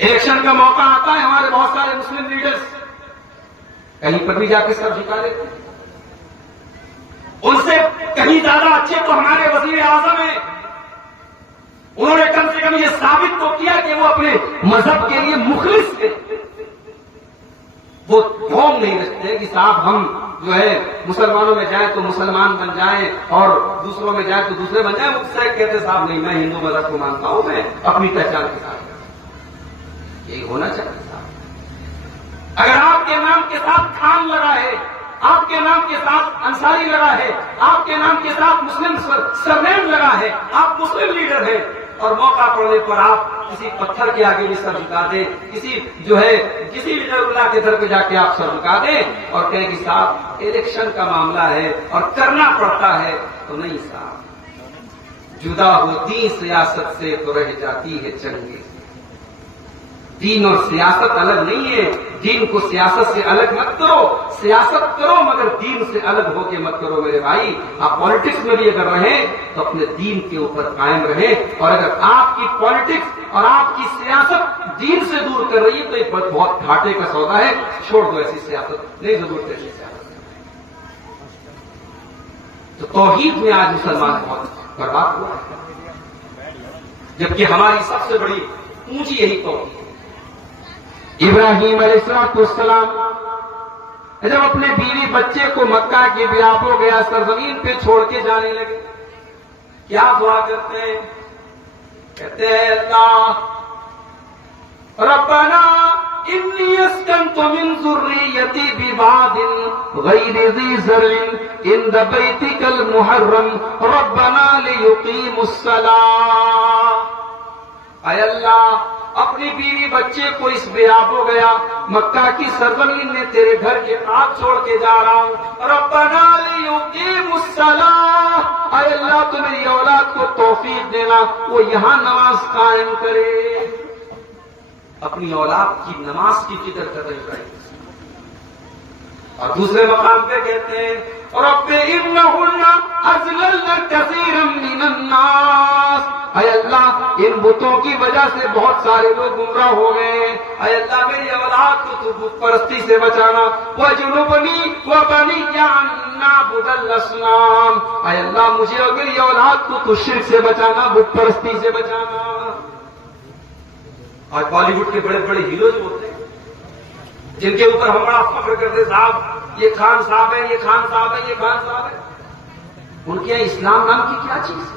Election کا موقع آتا ہے، ہمارے بہت سارے مسلم لیڈرز کہیں پر بھی جا کے سر جھکا لیتے ہیں. ان سے کہیں زیادہ اچھے تو ہمارے وزیر اعظم ہیں. انہوں نے کم سے کم یہ ثابت تو کیا کہ وہ اپنے مذہب کے لیے مخلص تھے. وہ قوم نہیں رکھتے کہ صاحب ہم جو ہے مسلمانوں میں جائیں تو مسلمان بن جائیں اور دوسروں میں جائیں تو دوسرے بن جائیں. مجھ سے کہتے صاحب نہیں، میں ہندو مذہب کو مانتا ہوں، میں اپنی پہچان کے ساتھ. یہی ہونا چاہیے صاحب. اگر آپ کے نام کے ساتھ خان لگا ہے، آپ کے نام کے ساتھ انصاری لگا ہے، آپ کے نام کے ساتھ مسلم سرنیم لگا ہے، آپ مسلم لیڈر ہیں، اور موقع پڑنے پر آپ کسی پتھر کے آگے بھی سر جھکا دیں، کسی لیڈر اللہ کے در پہ جا کے آپ سر جھکا دیں اور کہیں کہ صاحب الیکشن کا معاملہ ہے اور کرنا پڑتا ہے، تو نہیں صاحب. جدا ہوتی سیاست سے تو رہ جاتی ہے چنگیں. دین اور سیاست الگ نہیں ہے. دین کو سیاست سے الگ مت کرو، سیاست کرو مگر دین سے الگ ہو کے مت کرو میرے بھائی. آپ پالیٹکس میں بھی اگر رہیں تو اپنے دین کے اوپر قائم رہیں، اور اگر آپ کی پالیٹکس اور آپ کی سیاست دین سے دور کر رہی ہے تو ایک بہت گھاٹے کا سودا ہے. چھوڑ دو ایسی سیاست، نہیں ضرورت ایسی سیاست. تو توحید میں آج مسلمان بہت برباد ہوا ہے، جبکہ ہماری سب سے بڑی پونجی یہی توحید. ابراہیم علیہ السلام جب اپنے بیوی بچے کو مکہ کے بیاب ہو گیا سرزمین پہ چھوڑ کے جانے لگے، کیا دعا کرتے ہیں؟ کہتے ہیں اللہ ربنا انی اسکنت من ذریتی بواد غیر ذی زرع عند بیتک المحرم ربنا لیقیموا الصلاۃ. اے اللہ اپنی بیوی بچے کو اس بیاب ہو گیا مکہ کی سرزمین میں تیرے گھر کے پاس چھوڑ کے جا رہا ہوں. ربنا لیقیموا الصلاۃ، اے اللہ تو میری اولاد کو توفیق دینا وہ یہاں نماز قائم کرے. اپنی اولاد کی نماز کی فکر کر رہے ہیں. اور دوسرے مقام پہ کہتے ہیں رب انہن اضللن کثیرا من الناس، اے اللہ ان بتوں کی وجہ سے بہت سارے لوگ گمراہ ہو گئے. اے اللہ میری اولاد کو تو بت پرستی سے بچانا. وجنبنی وبنی ان نعبد الاصنام، اے اللہ مجھے اور میری اولاد کو تو شرک سے بچانا، بت پرستی سے بچانا. آج بالی ووڈ کے بڑے بڑے ہیروز ہوتے ہیں جن کے اوپر ہم بڑا فخر کرتے صاحب یہ خان صاحب ہے، یہ خان صاحب ہے، یہ خان صاحب ہے. ان کے یہاں اسلام نام کی کیا چیز ہے؟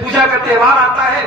پوجا کا تہوار آتا ہے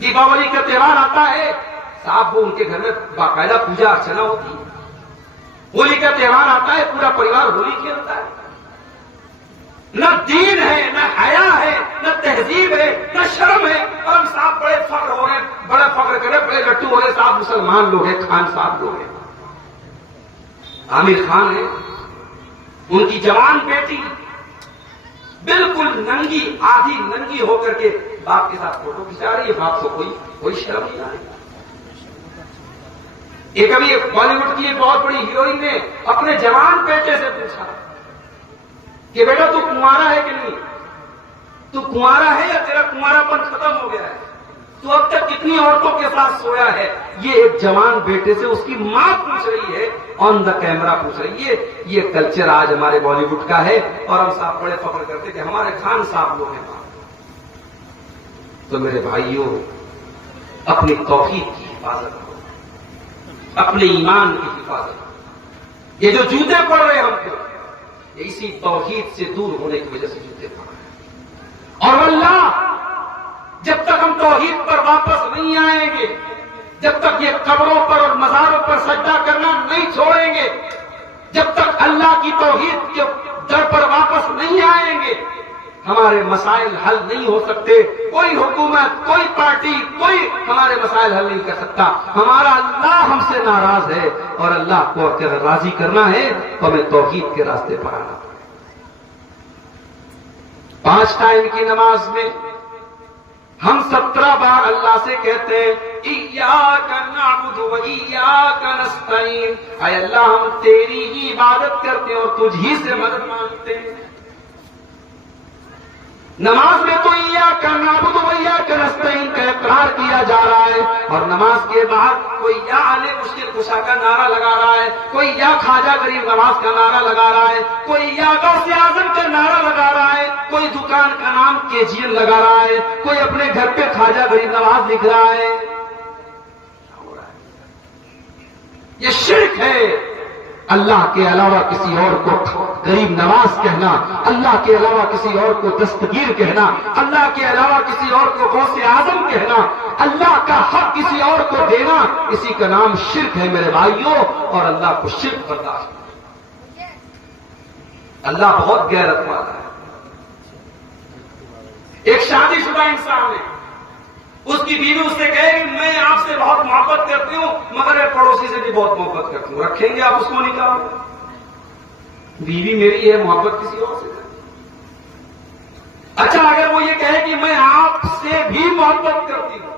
دیپاولی کا تہوار آتا ہے صاحب وہ ان کے گھر میں باقاعدہ پوجا ارچنا ہوتی ہے. ہولی کا تہوار آتا ہے پورا پریوار ہولی کھیلتا ہے. نہ دین ہے، نہ حیا ہے، نہ تہذیب ہے، نہ شرم ہے. اور ہم صاحب بڑے فخر ہو رہے ہیں، بڑے فخر کرے، بڑے لٹو ہو رہے صاحب مسلمان لوگ ہیں، خان صاحب لوگ ہیں. عامر خان ہے، ان کی جوان بیٹی بالکل ننگی آدھی ننگی ہو کر کے باپ کے ساتھ فوٹو کھنچا رہی ہے. باپ کو کوئی شرم نہیں آ رہی. ایک ابھی بالی ووڈ کی ایک بہت بڑی ہیروئن نے اپنے جوان بیٹے سے پوچھا کہ بیٹا تو کنوارا ہے کہ نہیں؟ تو کنوارا ہے یا تیرا کنوارا پن ختم ہو گیا ہے؟ تو اب تک کتنی عورتوں کے ساتھ سویا ہے؟ یہ ایک جوان بیٹے سے اس کی ماں پوچھ رہی ہے، آن دا کیمرہ پوچھ رہی ہے. یہ کلچر آج ہمارے بالی ووڈ کا ہے اور ہم صاحب بڑے فخر کرتے کہ ہمارے خان صاحب لوگ ہیں. تو میرے بھائیوں اپنی توحید کی حفاظت کرو، اپنے ایمان کی حفاظت کرو. یہ جو جوتے پڑ رہے ہیں ہم کو اسی توحید سے دور ہونے کی وجہ سے جوتے پڑ رہے ہیں. اور واللہ جب تک ہم توحید پر واپس نہیں آئیں گے، جب تک یہ قبروں پر اور مزاروں پر سجدہ کرنا نہیں چھوڑیں گے، جب تک اللہ کی توحید کے در پر واپس نہیں آئیں گے، ہمارے مسائل حل نہیں ہو سکتے. کوئی حکومت، کوئی پارٹی، کوئی ہمارے مسائل حل نہیں کر سکتا. ہمارا اللہ ہم سے ناراض ہے اور اللہ کو اگر راضی کرنا ہے تو ہمیں توحید کے راستے پر آنا. 5 ٹائم کی نماز میں ہم 17 بار اللہ سے کہتے ہیں ایاک نعبد و ایاک نستعین، اے اللہ ہم تیری ہی عبادت کرتے ہیں اور تجھ ہی سے مدد مانگتے ہیں. نماز میں تو ایاک نعبد و ایاک نستعین کا اقرار کیا جا رہا ہے، اور نماز کے بعد کوئی یا علی مشکل کشا کا نعرہ لگا رہا ہے، کوئی یا خواجہ غریب نواز کا نعرہ لگا رہا ہے، کوئی یا غوث اعظم کا نعرہ لگا رہا ہے، کوئی دکان کا نام KGN لگا رہا ہے، کوئی اپنے گھر پہ خواجہ غریب نواز لکھ رہا ہے. یہ شرک ہے. اللہ کے علاوہ کسی اور کو غریب نواز کہنا، اللہ کے علاوہ کسی اور کو دستگیر کہنا، اللہ کے علاوہ کسی اور کو غوث اعظم کہنا، اللہ کا حق کسی اور کو دینا، اسی کا نام شرک ہے میرے بھائیوں. اور اللہ کو شرک برداشت نہیں. اللہ بہت غیرت والا ہے. ایک شادی شدہ انسان ہے، اس کی بیوی اس سے کہے کہ میں آپ سے بہت محبت کرتی ہوں مگر ایک پڑوسی سے بھی بہت محبت کرتی ہوں، رکھیں گے آپ اس کو نکاح؟ بیوی میری ہے، محبت کسی اور سے کرتی. اچھا اگر وہ یہ کہے کہ میں آپ سے بھی محبت کرتی ہوں،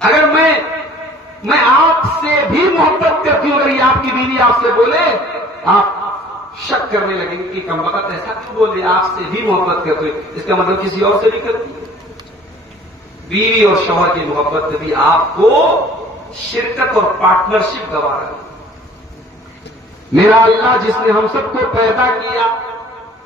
اگر میں آپ سے بھی محبت کرتی ہوں، اگر یہ آپ کی بیوی آپ سے بولے، آپ شک کرنے لگیں گے کہ کم وقت ایسا کیوں بولے، آپ سے بھی محبت کرتے ہوئے، اس کا مطلب کسی اور سے بھی کرتی ہے. بیوی اور شوہر کی محبت میں بھی آپ کو شرکت اور پارٹنرشپ گوارا ہے. میرا اللہ جس نے ہم سب کو پیدا کیا،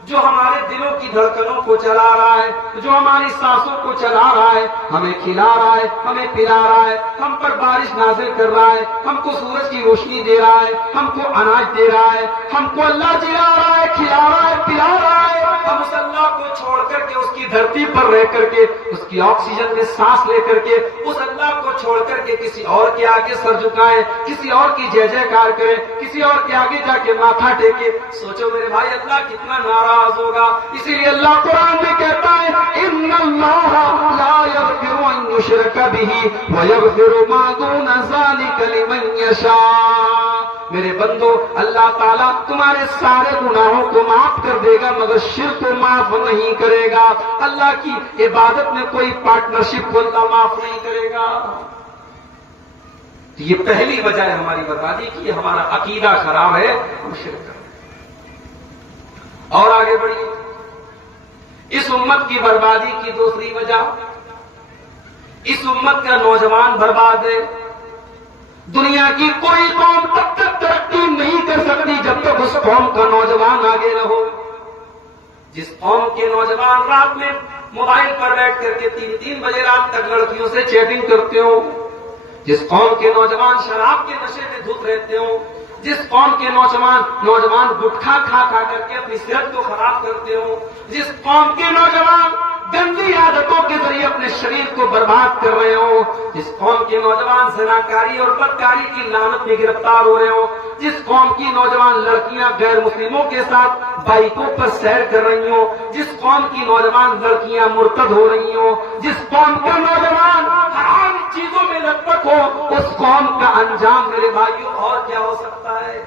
جو ہمارے دلوں کی دھڑکنوں کو چلا رہا ہے، جو ہماری سانسوں کو چلا رہا ہے، ہمیں کھلا رہا ہے، ہمیں پلا رہا ہے، ہم پر بارش نازل کر رہا ہے، ہم کو سورج کی روشنی دے رہا ہے، ہم کو اناج دے رہا ہے، ہم کو اللہ جلا رہا ہے، کھلا رہا ہے، پلا رہا ہے. ہم اس اللہ کو چھوڑ کر کے، اس کی دھرتی پر رہ کر کے، اس کی آکسیجن میں سانس لے کر کے، اس اللہ کو چھوڑ کر کے کسی اور کے آگے سر جھکائیں، کسی اور کی جے جے کار کریں، کسی اور کے آگے جا کے ماتھا ٹیکے. سوچو میرے بھائی اللہ کتنا ناراض ہوگا. اسی لیے اللہ قرآن میں کہتا ہے ان اللہ لا یغفر ان یشرک بہ ویغفر ما دون ذلک لمن یشاء. میرے بندو اللہ تعالیٰ تمہارے سارے گناہوں کو معاف کر دے گا مگر شرک کو معاف نہیں کرے گا. اللہ کی عبادت میں کوئی پارٹنرشپ کو اللہ معاف نہیں کرے گا. یہ پہلی وجہ ہے ہماری بربادی کی، ہمارا عقیدہ خراب ہے، ہم شرک کریں. اور آگے بڑھیے. اس امت کی بربادی کی دوسری وجہ، اس امت کا نوجوان برباد ہے. دنیا کی کوئی قوم تب تک ترقی نہیں کر سکتی جب تک اس قوم کا نوجوان آگے نہ ہو. جس قوم کے نوجوان رات میں موبائل پر بیٹھ کر کے 3 بجے رات تک لڑکیوں سے چیٹنگ کرتے ہو، جس قوم کے نوجوان شراب کے نشے میں دھت رہتے ہو، جس قوم کے نوجوان گٹکھا کھا کر کے اپنی صحت کو خراب کرتے ہو، جس قوم کے نوجوان گندی عادتوں کے ذریعے اپنے شریر کو برباد کر رہے ہو، جس قوم کے نوجوان زناکاری اور بدکاری کی لعنت میں گرفتار ہو رہے ہو، جس قوم کی نوجوان لڑکیاں غیر مسلموں کے ساتھ بائکوں پر سیر کر رہی ہوں، جس قوم کی نوجوان لڑکیاں مرتد ہو رہی ہوں، جس قوم کا نوجوان حرام چیزوں میں لت پت ہو، اس قوم کا انجام میرے بھائیوں اور کیا ہو سکتا ہے؟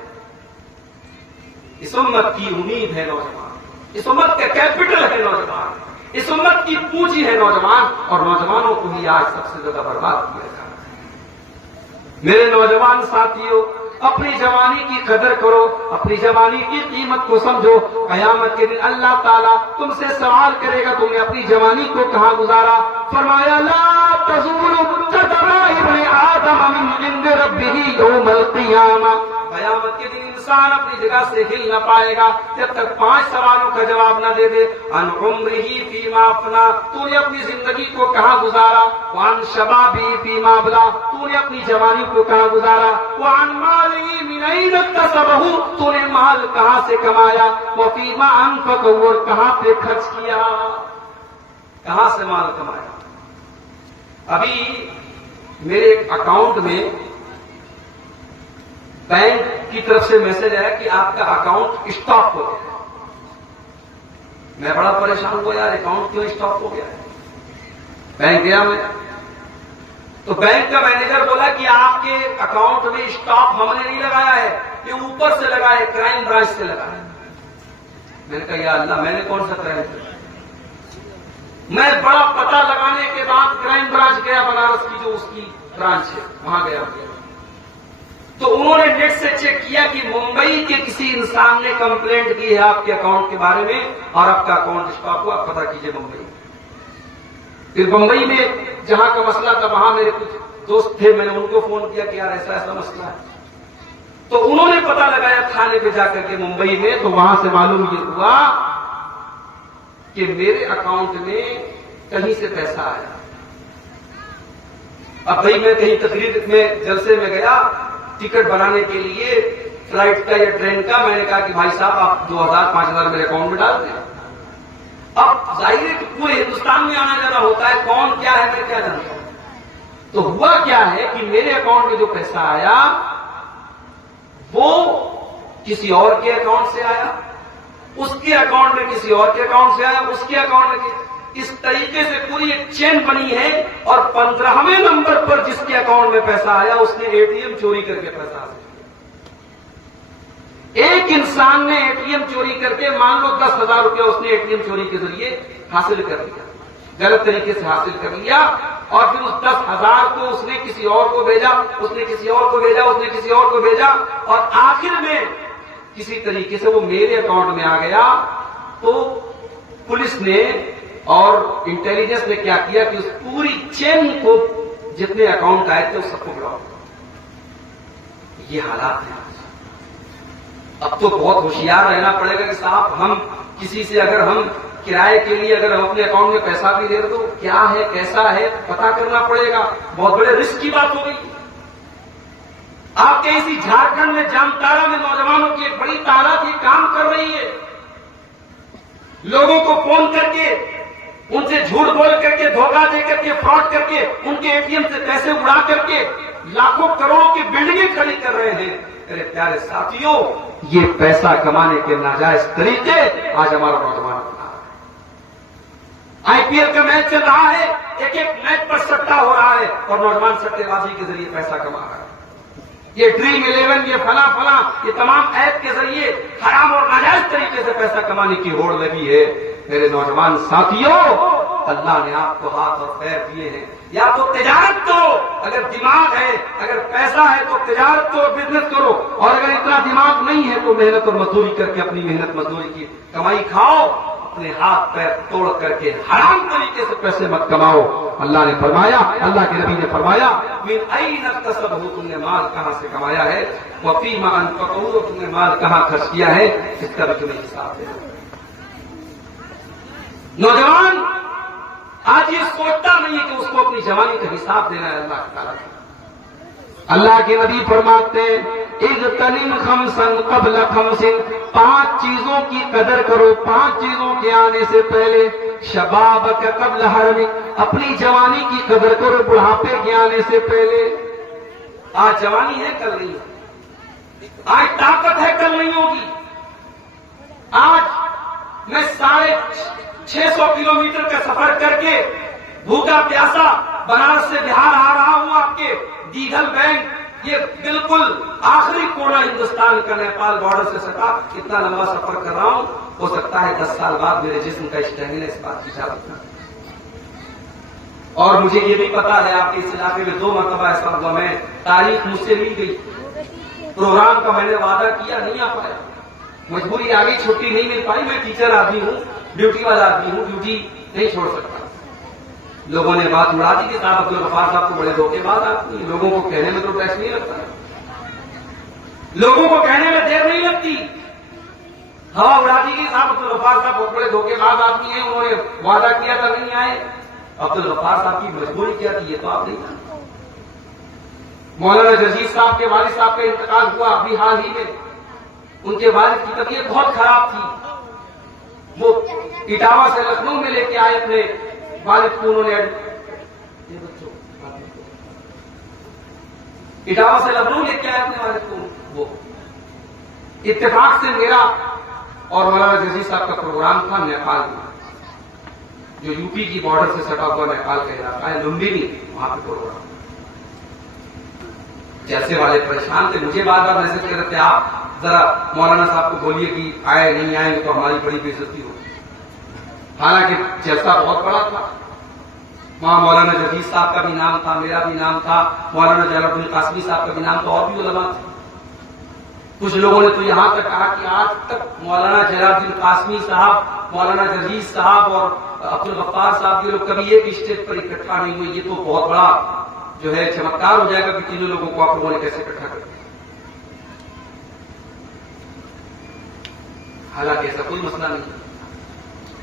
اس امت کی امید ہے نوجوان، اس امت کا کیپٹل ہے نوجوان، اس امت کی پونجی ہے نوجوان، اور نوجوانوں کو ہی آج سب سے زیادہ برباد کیا جا رہا ہے. میرے نوجوان ساتھیوں، اپنی جوانی کی قدر کرو، اپنی جوانی کی قیمت کو سمجھو. قیامت کے دن اللہ تعالیٰ تم سے سوال کرے گا تم نے اپنی جوانی کو کہاں گزارا. فرمایا لا تزول قدم ابن آدم من عند ربہ یوم القیامہ. قیامت کے دن انسان اپنی جگہ سے ہل نہ پائے گا جب تک 5 سوالوں کا جواب نہ دے دے. ان عمرہ فیما افنا، تو نے اپنی زندگی کو کہاں گزارا. وان شبابہ فیما ابلا، تو نے اپنی جوانی کو کہاں گزارا. وان مالہ من این اکتسبہ، تو نے مال کہاں سے کمایا. وفیما انفقہ، اور کہاں پہ خرچ کیا، کہاں سے مال کمایا. ابھی میرے ایک اکاؤنٹ میں بینک کی طرف سے میسج آیا کہ آپ کا اکاؤنٹ اسٹاپ ہو گیا. میں بڑا پریشان ہوا، یار اکاؤنٹ کیوں اسٹاپ ہو گیا ہے. بینک گیا میں تو بینک کا مینیجر بولا کہ آپ کے اکاؤنٹ میں اسٹاپ ہم نے نہیں لگایا ہے، یہ اوپر سے لگا ہے، کرائم برانچ سے لگا ہے. میں نے کہا یا اللہ میں نے کون سا کرائم کیا. میں بڑا پتہ لگانے کے بعد کرائم برانچ گیا بنارس کی جو اس کی برانچ ہے، وہاں گیا. تو انہوں نے نیٹ سے چیک کیا کہ ممبئی کے کسی انسان نے کمپلینٹ کی ہے آپ کے اکاؤنٹ کے بارے میں اور آپ کا اکاؤنٹ اسٹاپ ہوا، آپ پتا کیجئے ممبئی۔ پھر ممبئی میں جہاں کا مسئلہ تھا وہاں میرے کچھ دوست تھے، میں نے ان کو فون کیا کہ یار ایسا ایسا مسئلہ ہے، تو انہوں نے پتا لگایا تھانے پہ جا کر کے ممبئی میں، تو وہاں سے معلوم یہ ہوا کہ میرے اکاؤنٹ میں کہیں سے پیسہ آیا۔ اب بھائی میں کہیں تقریر میں جلسے میں گیا ٹکٹ بنانے کے لیے فلائٹ کا یا ٹرین کا، میں نے کہا کہ بھائی صاحب آپ 2000 5000 میرے اکاؤنٹ میں ڈال دیں۔ اب ظاہر ہے کہ پورے ہندوستان میں آنا جانا ہوتا ہے، کون کیا ہے میں کیا جانتا ہوں۔ تو ہوا کیا ہے کہ میرے اکاؤنٹ میں جو پیسہ آیا وہ کسی اور کے اکاؤنٹ سے آیا، اس کے اکاؤنٹ میں کسی اور کے اکاؤنٹ سے آیا، اس کے اکاؤنٹ میں اس طریقے سے پوری ایک چین بنی ہے، اور 15ویں نمبر پر جس کے اکاؤنٹ میں پیسہ آیا اس نے اے ٹی ایم چوری کر کے پیسہ حاصل کیا۔ ایک انسان نے اے ٹی ایم چوری کر کے مان لو 10,000 روپیہ اس نے اے ٹی ایم چوری کے ذریعے حاصل کر لیا، غلط طریقے سے حاصل کر لیا، اور پھر اس 10,000 کو اس نے کسی اور کو بھیجا، اس نے کسی اور کو بھیجا، اس نے کسی اور کو بھیجا، اور آخر میں کسی طریقے سے وہ میرے اکاؤنٹ میں آ گیا۔ تو پولیس نے اور انٹیلیجنس نے کیا کیا کہ اس پوری چین کو جتنے اکاؤنٹ آئے تھے اس سب کو بلاک کیا۔ یہ حالات ہیں۔ اب تو بہت ہوشیار رہنا پڑے گا کہ صاحب ہم کسی سے اگر ہم کرائے کے لیے اگر ہم اپنے اکاؤنٹ میں پیسہ بھی دے دو کیا ہے کیسا ہے پتا کرنا پڑے گا، بہت بڑے رسک کی بات ہو گئی۔ آپ کے اسی جھارکھنڈ میں جامتارا میں نوجوانوں کی ایک بڑی تعداد یہ کام کر رہی ہے، لوگوں کو فون کر کے ان سے جھوٹ بول کر کے دھوکہ دے کر کے فراڈ کر کے ان کے اے ٹی ایم سے پیسے اڑا کر کے لاکھوں کروڑوں کی بلڈنگیں کھڑی کر رہے ہیں۔ میرے پیارے ساتھیوں، یہ پیسہ کمانے کے ناجائز طریقے آج ہمارا نوجوان اپنا رہا ہے۔ آئی پی ایل کا میچ چل رہا ہے، ایک ایک میچ پر سٹا ہو رہا ہے اور نوجوان سٹے بازی کے ذریعے پیسہ کما رہا ہے۔ یہ ڈریم 11، یہ فلاں فلاں، یہ تمام ایپ کے ذریعے حرام اور ناجائز طریقے سے پیسہ کمانے کی ہوڑ لگی ہے۔ میرے نوجوان ساتھیوں، اللہ نے آپ کو ہاتھ اور پیر دیے ہیں، یا تو تجارت کرو، اگر دماغ ہے اگر پیسہ ہے تو تجارت کرو، بزنس کرو، اور اگر اتنا دماغ نہیں ہے تو محنت اور مزدوری کر کے اپنی محنت مزدوری کی کمائی کھاؤ، اپنے ہاتھ پیر توڑ کر کے حرام طریقے سے پیسے مت کماؤ۔ اللہ نے فرمایا، اللہ کے نبی نے فرمایا، من این اکتسبہ، تم نے مال کہاں سے کمایا ہے، وفیما انفقہ، تم نے مال کہاں خرچ کیا ہے، اس کا بھی تمہیں حساب دینا۔ نوجوان آج یہ سوچتا نہیں کہ اس کو اپنی جوانی کا حساب دینا ہے اللہ تعالیٰ کو۔ اللہ کے نبی فرماتے ہیں، اغتنم خمسا قبل خمس، 5 چیزوں کی قدر کرو 5 چیزوں کے آنے سے پہلے، شبابک قبل حرمک، اپنی جوانی کی قدر کرو بڑھاپے کے آنے سے پہلے۔ آج جوانی ہے کل نہیں ہوگی، آج طاقت ہے کل نہیں ہوگی۔ آج میں 650 کلومیٹر کا سفر کر کے بھوکا پیاسا بنارس سے بہار آ رہا ہوں، آپ کے دیگھل بینک، یہ بالکل آخری کونا ہندوستان کا نیپال بارڈر سے سٹا، اتنا لمبا سفر کر رہا ہوں، ہو سکتا ہے 10 سال بعد میرے جسم کا اسٹیمنا اس بات کی اجازت نہ دے۔ اور مجھے یہ بھی پتا ہے آپ کے اس علاقے میں 2 مرتبہ ایسا ہوا، میں تاریخ مجھ سے مل گئی، پروگرام کا میں نے وعدہ کیا نہیں آ پایا، مجبوری آ گئی، چھٹی نہیں مل پائی، میں ٹیچر آدمی ہوں، ڈیوٹی والا آدمی ہوں، ڈیوٹی نہیں چھوڑ سکتا۔ لوگوں نے بات اڑا دی کہ صاحب عبدالغفار صاحب کو بڑے دھوکے بعد آتی، لوگوں کو کہنے میں تو ٹیسٹ نہیں لگتا، لوگوں کو کہنے میں دیر نہیں لگتی، ہوا اڑا دی کہ صاحب عبدالغفار صاحب بہت بڑے دھوکے بعد آدمی ہیں، انہوں نے وعدہ کیا تھا نہیں آئے۔ عبدالغفار صاحب کی مجبوری کیا تھی یہ تو آپ نہیں جانتے۔ مولانا جزیر صاحب کے والد صاحب کا انتقال ہوا ابھی حال ہی میں، ان کے والد کی طبیعت بہت خراب تھی، وہ اٹاوا سے لکھنؤ میں لے کے آئے اپنے والد کو، انہوں نے اٹاوا سے لکھنؤ لے کے آئے اپنے والد کو، وہ اتفاق سے میرا اور مولانا جزیر صاحب کا پروگرام تھا نیپال میں، جو یو پی کی بارڈر سے سٹا ہوا نیپال کا علاقہ ہے لمبینی، وہاں پہ پروگرام۔ جیسے والے پریشان تھے، مجھے بار بار میسج کر رہے تھے آپ ذرا مولانا صاحب کو بولیے کہ آئے نہیں آئے تو ہماری بڑی بے عزتی ہو، حالانکہ جلسہ بہت بڑا تھا۔ وہاں مولانا جزیر صاحب کا بھی نام تھا، میرا بھی نام تھا، مولانا جلال الدین قاسمی صاحب کا بھی نام تھا، اور بھی علماء تھے. کچھ لوگوں نے تو یہاں تک کہا کہ آج تک مولانا جلال الدین قاسمی صاحب، مولانا جزیر صاحب اور عبدالغفار صاحب یہ لوگ کبھی ایک اسٹیج پر اکٹھا نہیں ہوئے. یہ تو بہت بڑا جو ہے چمتکار ہو جائے گا کہ تینوں لوگوں کو آپ لوگوں نے کیسے اکٹھا کر دیا. حالانکہ ایسا کوئی مسئلہ نہیں.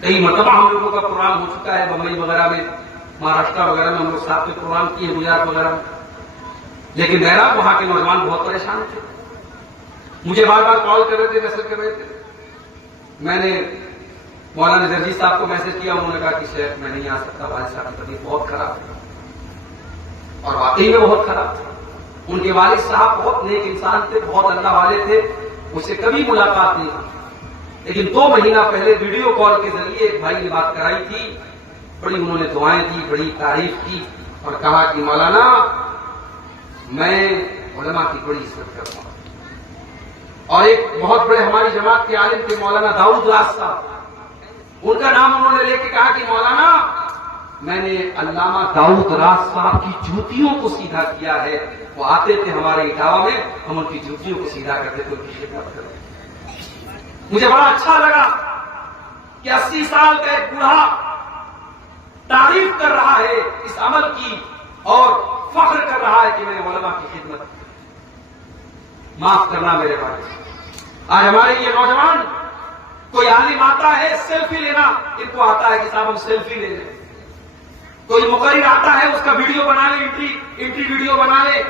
کئی مرتبہ ہم لوگوں کا پروگرام ہو چکا ہے بمبئی وغیرہ میں، مہاراشٹر وغیرہ میں ہم لوگ ساتھ میں پروگرام کیے، گجرات وغیرہ میں. لیکن بہرحال وہاں کے نوجوان بہت پریشان تھے، مجھے بار بار کال کر رہے تھے، میسج کر رہے تھے. میں نے مولانا جرجی صاحب کو میسج کیا، انہوں نے کہا کہ شیخ میں نہیں آ سکتا، والد صاحب کی طبیعت بہت خراب ہے. اور واقعی میں بہت خراب تھا. ان کے والد صاحب بہت نیک انسان تھے، بہت اللہ والے تھے، مجھ سے کبھی ملاقات نہیں کی. لیکن 2 مہینہ پہلے ویڈیو کال کے ذریعے ایک بھائی نے بات کرائی تھی، بڑی انہوں نے دعائیں دی، بڑی تعریف کی اور کہا کہ مولانا میں علماء کی بڑی عزت کرتا ہوں. اور ایک بہت بڑے ہماری جماعت کے عالم تھے مولانا داؤد راز صاحب، ان کا نام انہوں نے لے کے کہا کہ مولانا میں نے علامہ داؤد راز صاحب کی جوتیوں کو سیدھا کیا ہے. وہ آتے تھے ہمارے اٹاوا میں، ہم ان کی جوتیوں کو سیدھا کرتے تھے، ان کی خدمت کرتے. مجھے بڑا اچھا لگا کہ 80 سال کا ایک بوڑھا تعریف کر رہا ہے اس عمل کی اور فخر کر رہا ہے کہ میں نے علماء کی خدمت کی. معاف کرنا میرے بھائی، آج ہمارے یہ نوجوان کوئی عالم آتا ہے سیلفی لینا، ان کو آتا ہے کہ صاحب ہم سیلفی لے لیں. کوئی مقرر آتا ہے اس کا ویڈیو بنا لے، انٹری ویڈیو بنا لے،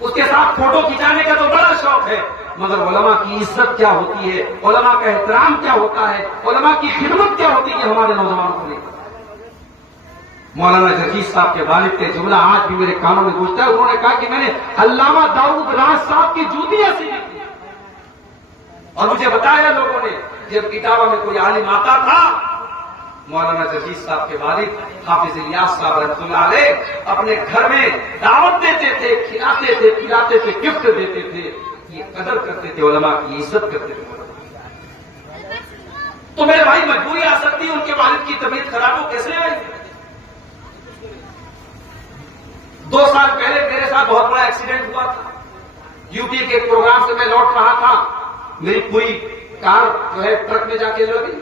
اس کے ساتھ فوٹو کھینچانے کا تو بڑا شوق ہے. مگر علماء کی عزت کیا ہوتی ہے، علماء کا احترام کیا ہوتا ہے، علماء کی خدمت کیا ہوتی ہے، ہمارے نوجوانوں کو نہیں پتا. مولانا جرجیز صاحب کے والد کے جملہ آج بھی میرے کانوں میں گونجتا ہے. انہوں نے کہا کہ میں نے علامہ داؤد راز صاحب کی جوتیاں سیدھی کی. اور مجھے بتایا لوگوں نے جب اٹاوا میں کوئی عالم آتا تھا، مولانا جرجیز صاحب کے والد حافظ الیاس صاحب رحمۃ اللہ علیہ اپنے گھر میں دعوت دیتے تھے، کھلاتے تھے، پلاتے تھے، گفٹ دیتے تھے. یہ قدر کرتے تھے علماء کی، عزت کرتے تھے. تو میرے بھائی مجبوری آ سکتی ہے، ان کے والد کی طبیعت خراب ہو، کیسے آئے؟ 2 سال پہلے میرے ساتھ بہت بڑا ایکسیڈنٹ ہوا تھا. یو پی کے ایک پروگرام سے میں لوٹ رہا تھا، میری پوری کار جو ہے ٹرک میں جا کے لگی.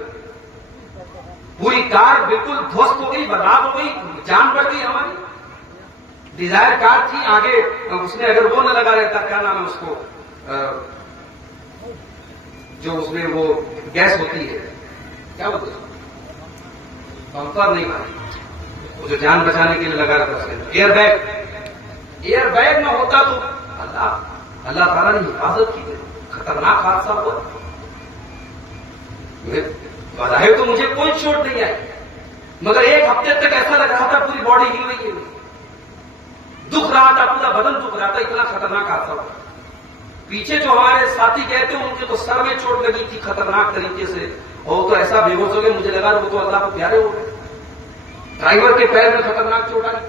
پوری کار بالکل دھوست ہو گئی، برباد ہو گئی، جان بڑھ گئی. ہماری ڈیزائر کار تھی، آگے اس نے اگر وہ نہ لگا رہتا، کیا نام ہے اس کو، جو اس میں وہ گیس ہوتی ہے، کیا بولتے ہیں، بمپر نہیں ماری، وہ جو جان بچانے کے لیے لگا رہتا اس نے ایئر بیگ نہ ہوتا تو اللہ تعالیٰ نے حفاظت کی، خطرناک حادثہ ہوا. بظاہر تو مجھے کوئی چوٹ نہیں آئی، مگر 1 ہفتے تک ایسا لگ رہا تھا پوری باڈی ہل رہی ہے، دکھ رہا تھا، پورا بدن دکھ رہا تھا، اتنا خطرناک حادثہ ہوا. پیچھے جو ہمارے ساتھی گئے تھے ان کے تو سر میں چوٹ لگی تھی خطرناک طریقے سے، اور تو ایسا بے ہوش ہو گئے، مجھے لگا وہ تو اللہ کو پیارے ہو گئے. ڈرائیور کے پیر میں خطرناک چوٹ آئی.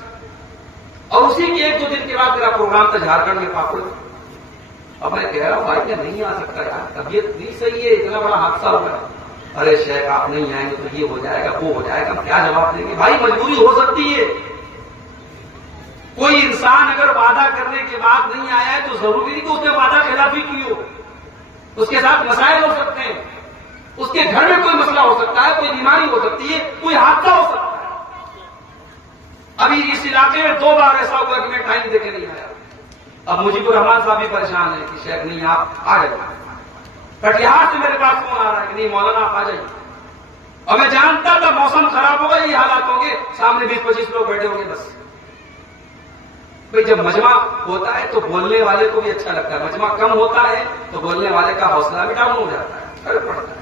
اور اسی کے 1-2 دن کے بعد میرا پروگرام تھا جھارکھنڈ میں پاپڑ. اب میں کہہ رہا ہوں بھائی میں نہیں آ سکتا یار، طبیعت نہیں صحیح ہے، اتنا بڑا حادثہ ہو گیا. ارے شیخ آپ نہیں آئیں گے تو یہ ہو جائے گا، وہ ہو جائے گا، کیا جواب دیں گے؟ بھائی مجبوری ہو سکتی ہے. کوئی انسان اگر وعدہ کرنے کے بعد نہیں آیا ہے تو ضروری نہیں کہ اس نے وعدہ خلافی کی ہو. اس کے ساتھ مسائل ہو سکتے ہیں، اس کے گھر میں کوئی مسئلہ ہو سکتا ہے، کوئی بیماری ہو سکتی ہے، کوئی حادثہ ہو سکتا ہے. ابھی اس علاقے میں 2 بار ایسا ہوا کہ میں ٹائم دے کے نہیں آیا. اب مجیب الرحمان صاحب بھی پریشان ہے کہ شیخ نہیں آپ آ جائیں. کٹیہار سے میرے پاس فون آ رہا ہے کہ نہیں مولانا آپ آ جائیے. اور میں جانتا تھا موسم خراب ہوگا، یہ حالات ہوں گے، سامنے 20-25 لوگ بیٹھے ہوں گے بس. بھائی جب مجمع ہوتا ہے تو بولنے والے کو بھی اچھا لگتا ہے، مجمع کم ہوتا ہے تو بولنے والے کا حوصلہ بھی ڈاؤن ہو جاتا ہے، فرق پڑتا ہے.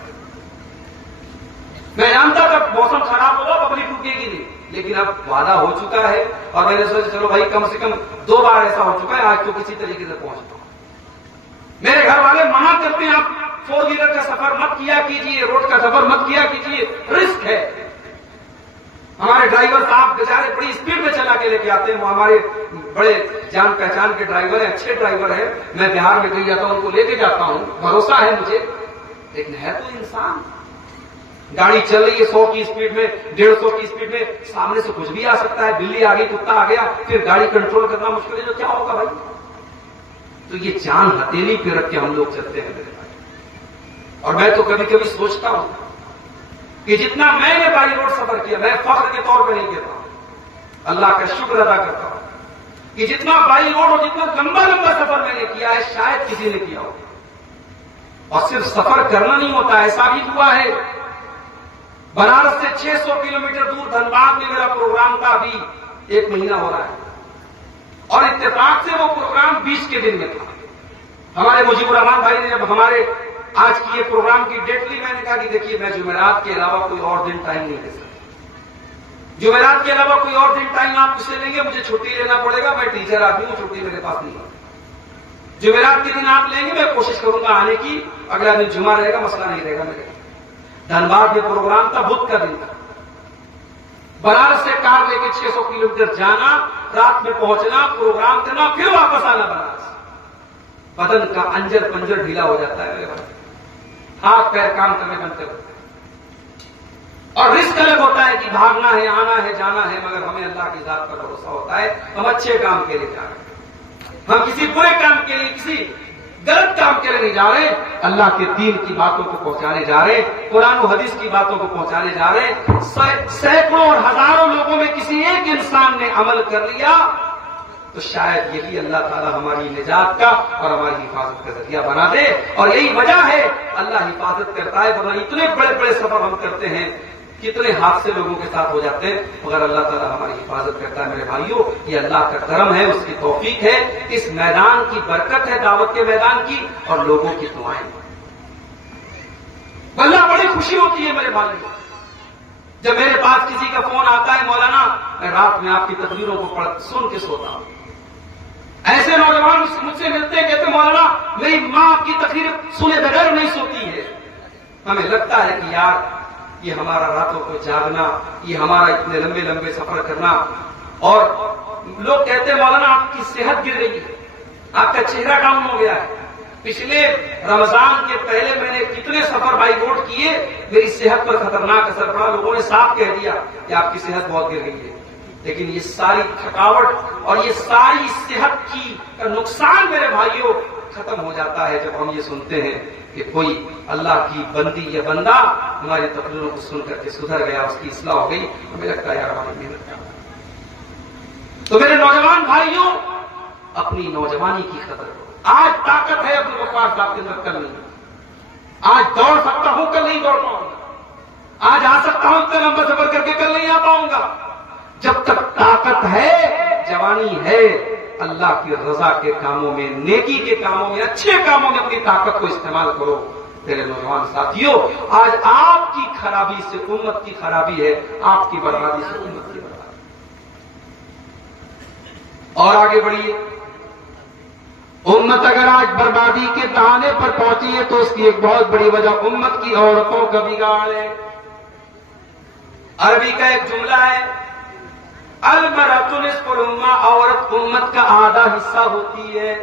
میں جانتا تھا موسم خراب ہوگا، پبلک رکے گی نہیں، لیکن اب وعدہ ہو چکا ہے اور میں نے سوچا چلو بھائی کم سے کم 2 بار ایسا ہو چکا ہے، آج تو کسی طریقے سے پہنچتا ہوں. میرے گھر والے منع کرتے ہیں آپ 4 ویلر کا سفر مت کیا کیجیے، روڈ کا سفر مت کیا کیجیے، رسک ہے. ہمارے ڈرائیور صاحب بیچارے بڑی اسپیڈ میں چلا کے لے کے آتے ہیں، وہ ہمارے بڑے جان پہچان کے ڈرائیور ہیں، اچھے ڈرائیور ہیں. میں بہار میں کہیں جاتا ہوں ان کو لے کے جاتا ہوں، بھروسہ ہے مجھے، لیکن ہے تو انسان. گاڑی چل رہی ہے 100 کی اسپیڈ میں، 150 کی اسپیڈ میں، سامنے سے کچھ بھی آ سکتا ہے، بلی آ گئی، کتا آ گیا، پھر گاڑی کنٹرول کرنا مشکل ہے، جو کیا ہوگا بھائی؟ تو یہ جان ہتھیلی پہ رکھ کے ہم لوگ چلتے ہیں میرے بھائی۔ اور میں تو کبھی کبھی سوچتا ہوں کہ جتنا میں نے بائی روڈ سفر کیا، میں فخر کے طور پہ نہیں کہتا ہوں، اللہ کا شکر ادا کرتا ہوں کہ جتنا بائی روڈ اور جتنا لمبا لمبا سفر میں نے کیا ہے شاید کسی نے کیا ہو۔ اور صرف سفر کرنا نہیں ہوتا، ایسا بھی ہوا ہے بنارس سے 600 کلومیٹر دور دھنباد میں میرا پروگرام تھا، ابھی 1 مہینہ ہو رہا ہے، اور اتفاق سے وہ پروگرام 20 کے دن میں تھا۔ ہمارے مجیب الرحمان بھائی نے جب ہمارے آج کی یہ پروگرام کی ڈیٹ لی، میں نے کہا کہ دیکھیے میں جمعرات کے علاوہ کوئی اور دن ٹائم نہیں دے سکتا، جمعرات کے علاوہ کوئی اور دن ٹائم آپ کس سے لیں گے؟ مجھے چھٹی لینا پڑے گا، میں ٹیچر آدمی ہوں، چھٹی میرے پاس نہیں ہے۔ جمعرات کے دن آپ لیں گے، میں کوشش کروں گا آنے کی، اگلا دن جمعہ رہے گا، مسئلہ نہیں رہے گا میرے۔ دھنباد میں پروگرام تھا، بدھ کا دن تھا، بنارس سے کار لے کے 600 کلومیٹر جانا، رات میں پہنچنا، پروگرام کرنا، پھر واپس آنا بنارس۔ بدن کا انجر پنجر ڈھیلا ہو جاتا ہے میرے بھائی، ہاتھ پیر کام کرنے بنتے ہوتے، اور رزق الگ ہوتا ہے کہ بھاگنا ہے، آنا ہے، جانا ہے، مگر ہمیں اللہ کی ذات پر بھروسہ ہوتا ہے، ہم اچھے کام کے لیے جا رہے ہیں، ہم کسی برے کام کے لیے، کسی غلط کام کے لیے نہیں جا رہے، اللہ کے دین کی باتوں کو پہنچانے جا رہے، قرآن و حدیث کی باتوں کو پہنچانے جا رہے۔ سینکڑوں اور ہزاروں لوگوں میں کسی ایک انسان نے عمل کر لیا تو شاید یہی اللہ تعالیٰ ہماری نجات کا اور ہماری حفاظت کا ذریعہ بنا دے، اور یہی وجہ ہے اللہ حفاظت کرتا ہے، ورنہ اتنے بڑے بڑے سفر ہم کرتے ہیں، کتنے حادثے لوگوں کے ساتھ ہو جاتے ہیں، مگر اللہ تعالیٰ ہماری حفاظت کرتا ہے میرے بھائیوں۔ یہ اللہ کا کرم ہے، اس کی توفیق ہے، اس میدان کی برکت ہے، دعوت کے میدان کی، اور لوگوں کی دعائیں۔ واللہ بڑی خوشی ہوتی ہے میرے بھائیوں جب میرے پاس کسی کا فون آتا ہے، مولانا میں رات میں آپ کی تقریروں کو سن کے سوتا ہوں۔ ایسے نوجوان مجھ سے ملتے ہیں، کہتے مولانا میری ماں کی تقریر سنے بغیر نہیں سوتی ہے۔ ہمیں لگتا ہے کہ یار یہ ہمارا راتوں کو جاگنا، یہ ہمارا اتنے لمبے لمبے سفر کرنا، اور لوگ کہتے ہیں مولانا آپ کی صحت گر رہی ہے، آپ کا چہرہ ڈاؤن ہو گیا ہے۔ پچھلے رمضان کے پہلے میں نے کتنے سفر بائی روڈ کیے، میری صحت پر خطرناک اثر پڑا، لوگوں نے صاف کہہ دیا کہ آپ کی صحت بہت گر گئی ہے۔ لیکن یہ ساری تھکاوٹ اور یہ ساری صحت کی نقصان میرے بھائیوں ختم ہو جاتا ہے جب ہم یہ سنتے ہیں کہ کوئی اللہ کی بندی یا بندہ ہماری تقریروں کو سن کر کے سدھر گیا، اس کی اصلاح ہو گئی، ہمیں لگتا ہے یار ہماری محنت کا۔ تو میرے نوجوان بھائیوں، اپنی نوجوانی کی قدر کرو۔ آج طاقت ہے اپنے وقار صاحب کے اندر، کل نہیں۔ آج دوڑ سکتا ہوں، کل نہیں دوڑ پاؤں گا۔ آج آ سکتا ہوں اتنا لمبا سفر کر کے، کل نہیں آ پاؤں گا۔ جب تک طاقت ہے، جوانی ہے، اللہ کی رضا کے کاموں میں، نیکی کے کاموں میں، اچھے کاموں میں اپنی طاقت کو استعمال کرو۔ میرے نوجوان ساتھیوں، آج آپ کی خرابی سے امت کی خرابی ہے، آپ کی بربادی سے امت کی بربادی۔ اور آگے بڑھیے، امت اگر آج بربادی کے دہانے پر پہنچی ہے تو اس کی ایک بہت بڑی وجہ امت کی عورتوں کا بگاڑ ہے۔ عربی کا ایک جملہ ہے، المرأۃ نصف الامہ، عورت امت کا آدھا حصہ ہوتی ہے۔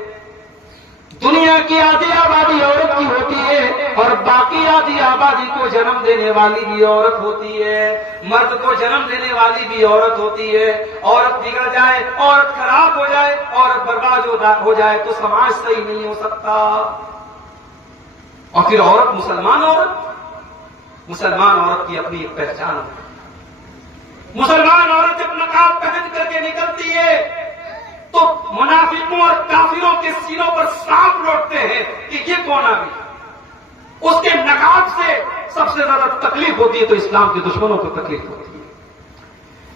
دنیا کی آدھی آبادی عورت کی ہوتی ہے، اور باقی آدھی آبادی کو جنم دینے والی بھی عورت ہوتی ہے، مرد کو جنم دینے والی بھی عورت ہوتی ہے۔ عورت بگڑ جائے، عورت خراب ہو جائے، عورت برباد ہو جائے تو سماج صحیح نہیں ہو سکتا۔ اور پھر عورت مسلمان عورت کی اپنی ایک پہچان ہے۔ مسلمان عورت جب نقاب پہن کر کے نکلتی ہے تو منافقوں اور کافروں کے سینوں پر سانپ لوٹتے ہیں کہ یہ کون آ گئی۔ اس کے نقاب سے سب سے زیادہ تکلیف ہوتی ہے تو اسلام کے دشمنوں کو تکلیف ہوتی ہے۔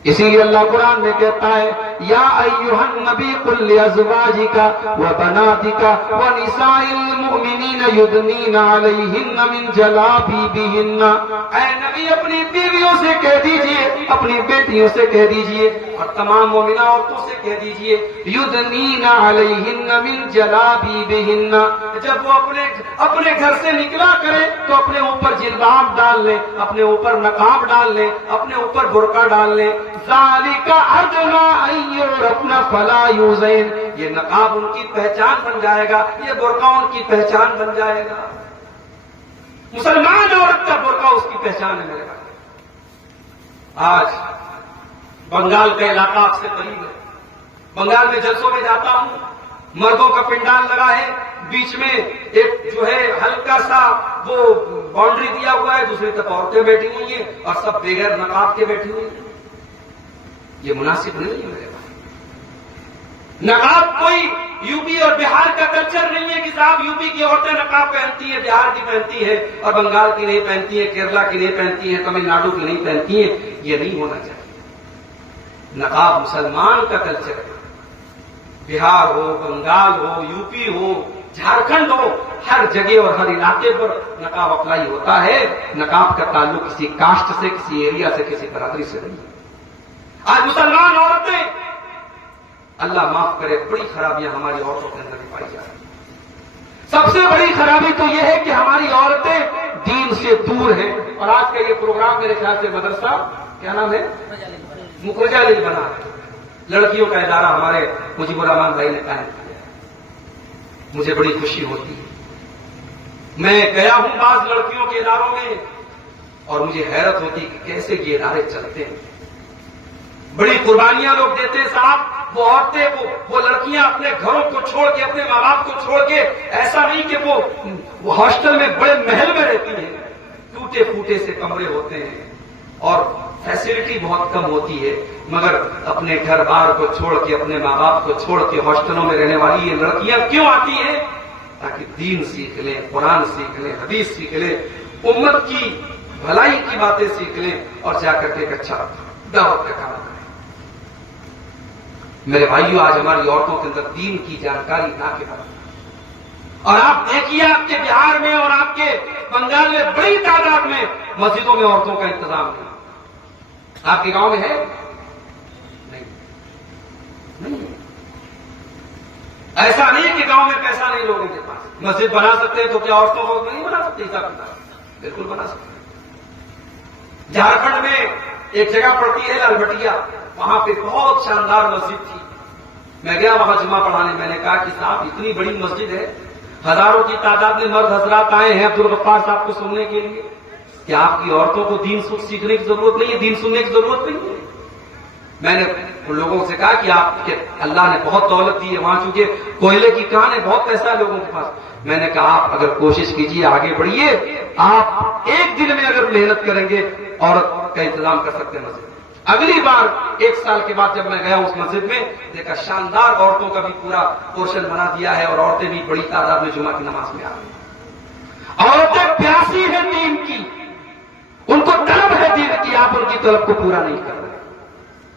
اسی لیے اللہ قرآن میں کہتا ہے، یا ایھا النبی قل لازواجک وبناتک ونساء المؤمنین یدنین علیہن من جلابیبہن۔ اے نبی اپنی بیویوں سے کہہ دیجئے، اپنی بیٹیوں سے کہہ دیجئے، اور تمام مومنہ عورتوں سے کہہ دیجئے، یدنین علیہن من جلابیبہن۔ جب وہ اپنے گھر سے نکلا کرے تو اپنے اوپر جلباب ڈال لیں، اپنے اوپر نقاب ڈال لیں، اپنے اوپر برقع ڈال لیں۔ ذالک ادنیٰ ان یعرفن فلا یؤذین۔ یہ نقاب ان کی پہچان بن جائے گا، یہ برقع ان کی پہچان بن جائے گا۔ مسلمان عورت کا برقع اس کی پہچان ہے میرے بھائی۔ آج بنگال کا علاقہ آپ سے قریب ہے، بنگال میں جلسوں میں جاتا ہوں، مردوں کا پنڈال لگا ہے، بیچ میں ایک جو ہے ہلکا سا وہ باؤنڈری دیا ہوا ہے، دوسری طرف عورتیں بیٹھی ہوئی ہیں اور سب بغیر نقاب کے بیٹھی ہوئی ہیں۔ یہ مناسب نہیں ہے میرے بھائی۔ نقاب کوئی یو پی اور بہار کا کلچر نہیں ہے کہ صاحب یو پی کی عورتیں نقاب پہنتی ہیں، بہار کی پہنتی ہیں اور بنگال کی نہیں پہنتی ہیں، کیرلا کی نہیں پہنتی ہیں، تمل ناڈو کی نہیں پہنتی ہیں۔ یہ نہیں ہونا چاہیے۔ نقاب مسلمان کا کلچر ہے۔ بہار ہو، بنگال ہو، یو پی ہو، جھارکھنڈ ہو، ہر جگہ اور ہر علاقے پر نقاب اپلائی ہوتا ہے۔ نقاب کا تعلق کسی کاسٹ سے، کسی ایریا سے، کسی برادری سے نہیں ہے۔ آج مسلمان عورتیں، اللہ معاف کرے، بڑی خرابیاں ہماری عورتوں کے اندر بھی پائی جا رہی ہیں۔ سب سے بڑی خرابی تو یہ ہے کہ ہماری عورتیں دین سے دور ہیں۔ اور آج کا یہ پروگرام میرے خیال سے مدرسہ کیا نام ہے، مکرجہ علی بنا ہے، لڑکیوں کا ادارہ ہمارے مجیب الرحمان بھائی نے قائم کیا ہے۔ مجھے بڑی خوشی ہوتی ہے۔ میں گیا ہوں بعض لڑکیوں کے اداروں میں اور مجھے حیرت ہوتی کہ کیسے یہ ادارے چلتے ہیں۔ بڑی قربانیاں لوگ دیتے ہیں صاحب۔ وہ عورتیں، وہ لڑکیاں اپنے گھروں کو چھوڑ کے، اپنے ماں باپ کو چھوڑ کے، ایسا نہیں کہ وہ ہاسٹل میں بڑے محل میں رہتی ہیں، ٹوٹے پھوٹے سے کمرے ہوتے ہیں اور فیسلٹی بہت کم ہوتی ہے، مگر اپنے گھر بار کو چھوڑ کے، اپنے ماں باپ کو چھوڑ کے ہاسٹلوں میں رہنے والی یہ لڑکیاں کیوں آتی ہیں؟ تاکہ دین سیکھ لیں، قرآن سیکھ لیں، حدیث سیکھ لیں، امت کی بھلائی کی باتیں سیکھ لیں اور جا کر کے ایک اچھا دعوت کا کام کریں۔ میرے بھائیوں، آج ہماری عورتوں کے اندر دین کی جانکاری نہ کے برابر۔ اور آپ دیکھیے آپ کے بہار میں اور آپ کے بنگال میں بڑی تعداد میں مسجدوں میں عورتوں کا انتظام ہے۔ آپ کے گاؤں میں ہے؟ نہیں۔ ایسا نہیں کہ گاؤں میں پیسہ نہیں لوگوں کے پاس، مسجد بنا سکتے ہیں تو کیا عورتوں کو نہیں بنا سکتے؟ حساب کتاب بالکل بنا سکتے ہیں۔ جھارکھنڈ میں ایک جگہ پڑتی ہے لال بٹیا، وہاں پہ بہت شاندار مسجد تھی۔ میں گیا وہاں جمعہ پڑھانے، میں نے کہا کہ صاحب اتنی بڑی مسجد ہے، ہزاروں کی تعداد میں مرد حضرات آئے ہیں عبدالغفار صاحب کو سننے کے لیے، کیا آپ کی عورتوں کو دین سیکھنے کی ضرورت نہیں ہے، دین سننے کی ضرورت نہیں ہے؟ میں نے ان لوگوں سے کہا کہ آپ کے اللہ نے بہت دولت دی ہے وہاں، چونکہ کوئلے کی کان ہے، بہت پیسہ ہے لوگوں کے پاس۔ میں نے کہا آپ اگر کوشش کیجیے، آگے بڑھیے، آپ ایک دن میں اگر محنت کریں گے عورت کا انتظام کر سکتے ہیں مسجد۔ اگلی بار 1 سال کے بعد جب میں گیا اس مسجد میں، دیکھا شاندار عورتوں کا بھی پورا پورشن بنا دیا ہے اور عورتیں بھی بڑی تعداد میں جمعہ کی نماز میں آ رہی ہیں۔ عورتیں پیاسی ہیں دین کی، ان کو طلب ہے دین کی، آپ ان کی طلب کو پورا نہیں کر رہے۔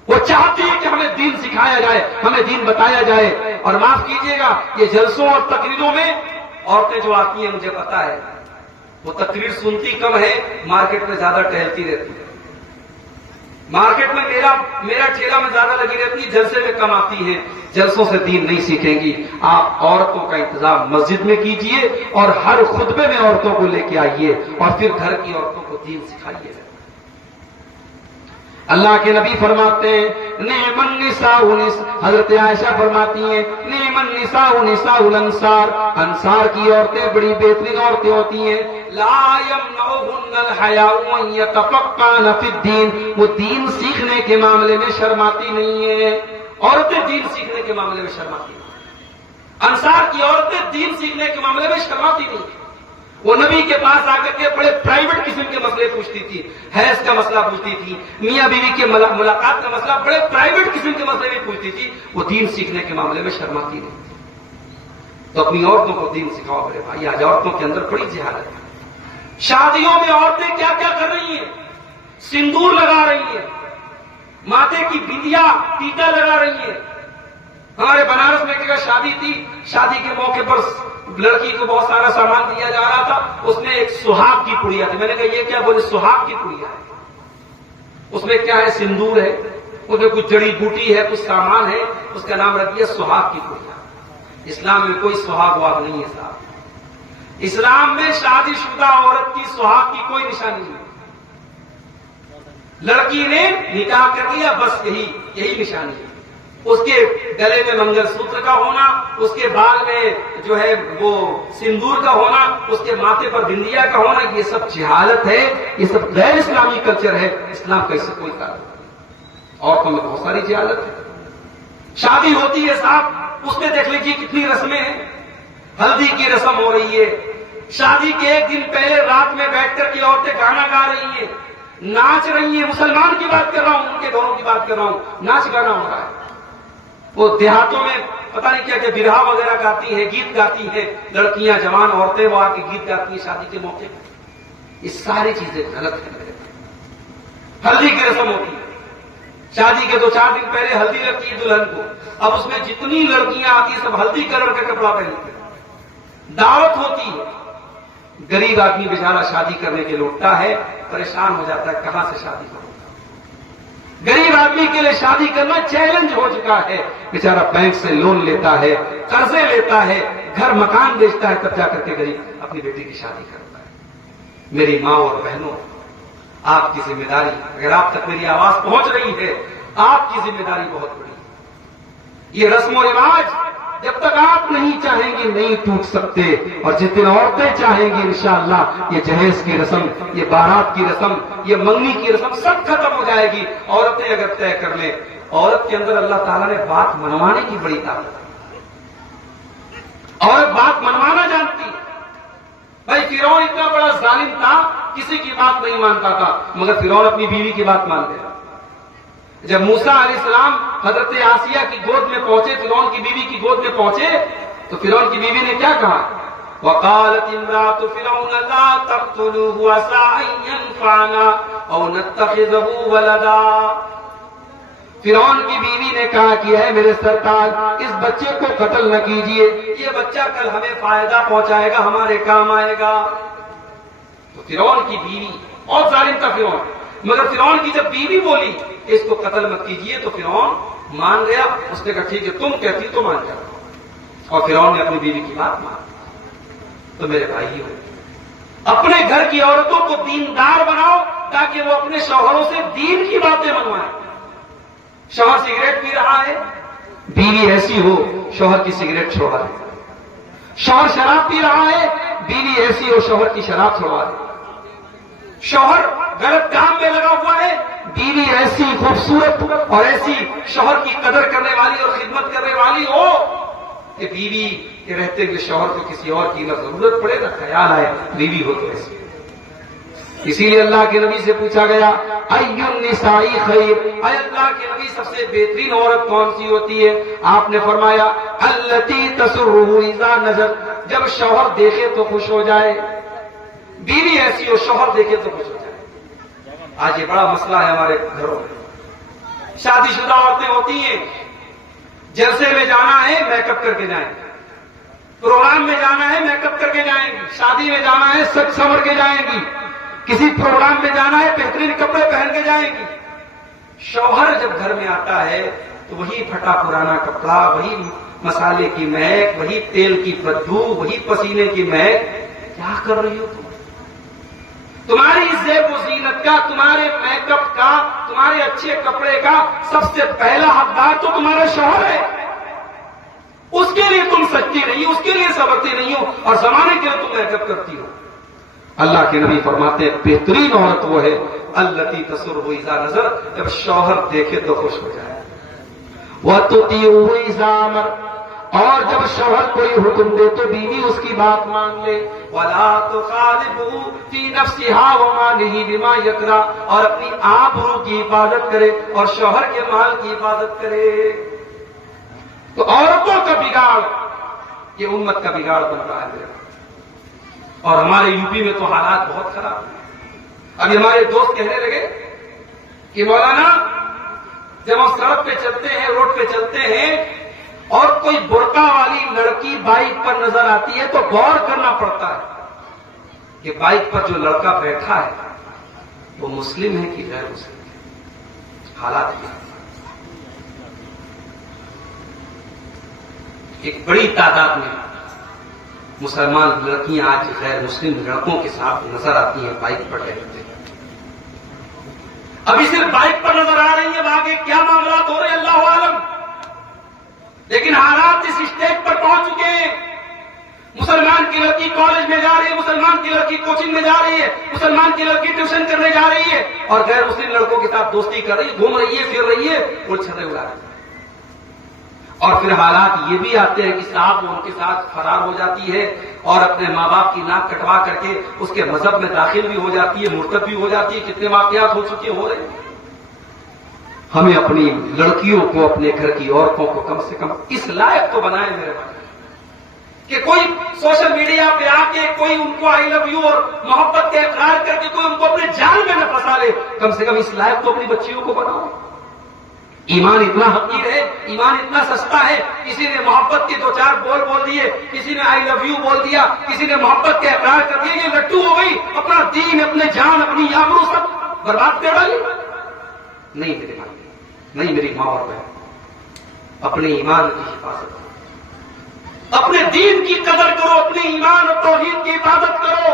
وہ چاہتی ہے کہ ہمیں دین سکھایا جائے، ہمیں دین بتایا جائے۔ اور معاف کیجیے گا، یہ جلسوں اور تقریروں میں عورتیں جو آتی ہیں مجھے پتا ہے وہ تقریر سنتی کم ہے، مارکیٹ میں زیادہ ٹہلتی رہتی ہے۔ مارکیٹ میں میرا ٹھیلا میں زیادہ لگی رہتی ہے، جلسے میں کم آتی ہیں، جلسوں سے دین نہیں سیکھیں گی۔ آپ عورتوں کا انتظام مسجد میں کیجئے اور ہر خطبے میں عورتوں کو لے کے آئیے اور پھر گھر کی عورتوں کو دین سکھائیے۔ اللہ کے نبی فرماتے ہیں نعم النساء، حضرت عائشہ فرماتی ہیں نعم النساء نساء الانصار، انصار کی عورتیں بڑی بہترین عورتیں ہوتی ہیں۔ لا يمنعهن الحیاء ان يتفقهن فی الدین، وہ دین سیکھنے کے معاملے میں شرماتی نہیں ہیں۔ عورتیں دین سیکھنے کے معاملے میں شرماتی نہیں۔ انصار کی عورتیں دین سیکھنے کے معاملے میں شرماتی نہیں ہیں۔ وہ نبی کے پاس آ کر کے بڑے پرائیویٹ قسم کے مسئلے پوچھتی تھی، حیض کا مسئلہ پوچھتی تھی، میاں بیوی کے ملاقات کا مسئلہ، بڑے پرائیویٹ قسم کے مسئلے بھی پوچھتی تھی۔ وہ دین سیکھنے کے معاملے میں شرماتی نہیں تھی۔ تو اپنی عورتوں کو دین سکھاؤ میرے بھائی۔ آج عورتوں کے اندر بڑی جہالت ہے۔ شادیوں میں عورتیں کیا کیا کر رہی ہیں؟ سندور لگا رہی ہیں، ماتھے کی بندیا ٹیکا لگا رہی ہیں۔ ہمارے بنارس میں ایک جگہ شادی تھی، شادی کے موقع پر لڑکی کو بہت سارا سامان دیا جا رہا تھا، اس میں ایک سہاگ کی پڑیا تھی۔ میں نے کہا یہ کیا؟ بولے سہاگ کی پڑیا ہے، اس میں کیا ہے؟ سندور ہے، اس میں کچھ جڑی بوٹی ہے، کچھ سامان ہے، اس کا نام رکھ دیا سہاگ کی پڑیا۔ اسلام میں کوئی سہاگ واگ نہیں ہے صاحب۔ اسلام میں شادی شدہ عورت کی سہاگ کی کوئی نشانی نہیں۔ لڑکی نے نکاح کر لیا، بس یہی نشانی ہے۔ اس کے گلے میں منگل سوتر کا ہونا، اس کے بال میں جو ہے وہ سندور کا ہونا، اس کے ماتھے پر بندیا کا ہونا، یہ سب جہالت ہے، یہ سب غیر اسلامی کلچر ہے، اسلام کا اس سے کوئی تعلق نہیں۔ عورتوں میں بہت ساری جہالت ہے۔ شادی ہوتی ہے صاحب، اس میں دیکھ لیجیے کتنی رسمیں ہیں۔ ہلدی کی رسم ہو رہی ہے، شادی کے ایک دن پہلے رات میں بیٹھ کر کے عورتیں گانا گا رہی ہیں، ناچ رہی ہیں۔ مسلمان کی بات کر رہا ہوں، ان کے گھروں کی بات کر رہا ہوں، ناچ گانا ہو رہا ہے۔ وہ دیہاتوں میں پتہ نہیں کیا کہ برہا وغیرہ گاتی ہیں، گیت گاتی ہیں لڑکیاں، جوان عورتیں وہ آ کے گیت گاتی ہیں شادی کے موقع پر۔ یہ ساری چیزیں غلط ہیں میرے بھائی۔ ہلدی کی رسم ہوتی ہے، شادی کے 2-4 دن پہلے ہلدی لگتی ہے دلہن کو، اب اس میں جتنی لڑکیاں آتی ہیں سب ہلدی کلر کا کپڑا پہنتے ہیں۔ دعوت ہوتی ہے، غریب آدمی بیچارہ شادی کرنے کے لیے اٹھتا ہے، پریشان ہو جاتا ہے کہاں سے شادی کروں۔ غریب آدمی کے لیے شادی کرنا چیلنج ہو چکا ہے، بیچارہ بینک سے لون لیتا ہے، قرضے لیتا ہے، گھر مکان بیچتا ہے، تب جا کر کے غریب اپنی بیٹی کی شادی کرتا ہے۔ میری ماں اور بہنوں، آپ کی ذمہ داری، اگر آپ تک میری آواز پہنچ رہی ہے، آپ کی ذمہ داری بہت بڑی ہے۔ یہ رسم و رواج جب تک آپ نہیں چاہیں گے نہیں ٹوٹ سکتے، اور جس دن عورتیں چاہیں گی انشاءاللہ یہ جہیز کی رسم، یہ بارات کی رسم، یہ منگنی کی رسم سب ختم ہو جائے گی۔ عورتیں اگر طے کر لیں، عورت کے اندر اللہ تعالیٰ نے بات منوانے کی بڑی طاقت ہے، عورت بات منوانا جانتی ہے۔ بھائی فرعون اتنا بڑا ظالم تھا، کسی کی بات نہیں مانتا تھا، مگر فرعون اپنی بیوی کی بات مان گیا۔ جب موسیٰ علیہ السلام حضرت آسیہ کی گود میں پہنچے، فرعون کی بیوی کی گود میں پہنچے، تو فرعون کی بیوی نے کیا کہا؟ وقالت امرأة فرعون لا تقتلوه عسى أن ينفعنا أو نتخذه ولدا۔ فرعون کی بیوی نے کہا کہ ہے میرے سرکار، اس بچے کو قتل نہ کیجیے، یہ بچہ کل ہمیں فائدہ پہنچائے گا، ہمارے کام آئے گا۔ تو فرعون کی بیوی، اور ظالم تھا فرعون، مگر فرعون کی جب بیوی بولی کہ اس کو قتل مت کیجیے تو فرعون مان گیا۔ اس نے کہا ٹھیک ہے، تم کہتی تو مان جاؤ، اور فرعون نے اپنی بیوی کی بات مان۔ تو میرے بھائیو، اپنے گھر کی عورتوں کو دیندار بناؤ تاکہ وہ اپنے شوہروں سے دین کی باتیں منوائیں۔ شوہر سگریٹ پی رہا ہے، بیوی ایسی ہو شوہر کی سگریٹ چھوڑا دے۔ شوہر شراب پی رہا ہے، بیوی ایسی ہو شوہر کی شراب چھوڑا دے۔ شوہر غلط کام میں لگا ہوا ہے، بیوی ایسی خوبصورت اور ایسی شوہر کی قدر کرنے والی اور خدمت کرنے والی ہو کہ بیوی کے رہتے ہوئے شوہر کو کسی اور کی نہ ضرورت پڑے نہ خیال آئے، بیوی ہو تو ایسی۔ اسی لیے اللہ کے نبی سے پوچھا گیا ای النساء خیر، اے اللہ کے نبی سب سے بہترین عورت کون سی ہوتی ہے؟ آپ نے فرمایا التی تسرہ اذا نظر، جب شوہر دیکھے تو خوش ہو جائے۔ بیوی ایسی ہو شوہر دیکھے تو خوش ہو جائے۔ آج یہ بڑا مسئلہ ہے ہمارے گھروں میں، شادی شدہ عورتیں ہوتی ہیں، جلسے میں جانا ہے میک اپ کر کے جائیں گے، پروگرام میں جانا ہے میک اپ کر کے جائیں گی، شادی میں جانا ہے سج سنور کے جائیں گی، کسی پروگرام میں جانا ہے بہترین کپڑے پہن کے جائیں گی۔ شوہر جب گھر میں آتا ہے تو وہی پھٹا پرانا کپڑا، وہی مسالے کی مہک، وہی تیل کی بدبو، وہی پسینے کی مہک۔ کیا کر رہی ہو تم؟ تمہاری زیب و زینت کا، تمہارے میک اپ کا، تمہارے اچھے کپڑے کا سب سے پہلا حقدار تو تمہارا شوہر ہے۔ اس کے لیے تم سچتی نہیں، اس کے لیے سبرتی نہیں ہو، اور زمانے کے لیے تم میک اپ کرتی ہو۔ اللہ کے نبی فرماتے ہیں بہترین عورت وہ ہے التی تسرہ اذا نظر، جب شوہر دیکھے تو خوش ہو جائے۔ وتطیعہ اذا امر، اور جب شوہر کوئی حکم دے تو بیوی اس کی بات مان لے۔ ولا تخالفہ فی نفسہا ومالہ بما یکرہ، اور اپنی آبرو کی حفاظت کرے اور شوہر کے مال کی حفاظت کرے۔ تو عورتوں کا بگاڑ یہ امت کا بگاڑ بن رہا ہے، اور ہمارے یو پی میں تو حالات بہت خراب ہیں۔ ابھی ہمارے دوست کہنے لگے کہ مولانا جب ہم سڑک پہ چلتے ہیں، روڈ پہ چلتے ہیں، اور کوئی برقع والی لڑکی بائک پر نظر آتی ہے تو غور کرنا پڑتا ہے کہ بائک پر جو لڑکا بیٹھا ہے وہ مسلم ہے کہ غیر مسلم ہے۔ حالات کیا، ایک بڑی تعداد میں مسلمان لڑکیاں آج غیر مسلم لڑکوں کے ساتھ نظر آتی ہیں بائک پر بیٹھتے ہیں۔ ابھی صرف بائک پر نظر آ رہی ہیں، آگے کیا معاملات ہو رہے ہیں اللہ عالم۔ لڑکی کالج میں جا رہی ہے، مسلمان کی لڑکی کوچنگ میں جا رہی ہے، مسلمان کی لڑکی ٹیوشن کرنے جا رہی ہے اور غیر مسلم لڑکوں کے ساتھ دوستی کر رہی ہے، گھوم رہی ہے، پھر رہی ہے، وہ چھتیں اڑا رہی ہے۔ اور پھر حالات یہ بھی آتے ہیں کہ صاحب وہ ان کے ساتھ فرار ہو جاتی ہے اور اپنے ماں باپ کی ناک کٹوا کر کے اس کے مذہب میں داخل بھی ہو جاتی ہے، مرتد بھی ہو جاتی ہے۔ کتنے واقعات ہو چکے ہو رہے ہیں۔ ہمیں اپنی لڑکیوں کو، اپنے گھر کی عورتوں کو کم سے کم اس لائق تو بنائیں میرے بھائی کہ کوئی سوشل میڈیا پہ آ کے کوئی ان کو آئی لو یو اور محبت کے اقرار کر کے کوئی ان کو اپنے جال میں نہ پھنسا لے۔ کم سے کم اس لائق تو اپنی بچیوں کو بناؤ۔ ایمان اتنا حقیر ہے، ایمان اتنا سستا ہے، کسی نے محبت کے 2-4 بول دیے، کسی نے آئی لو یو بول دیا، کسی نے محبت کے اقرار کر دیا، یہ لٹو ہو گئی، اپنا دین، اپنے جان، اپنی آبرو سب برباد کر ڈالی۔ نہیں میرے بھائی، نہیں میری ماں اور بہن، اپنے ایمان کی حفاظت کرو، اپنے دین کی قدر کرو، اپنے ایمان اور توحید کی حفاظت کرو۔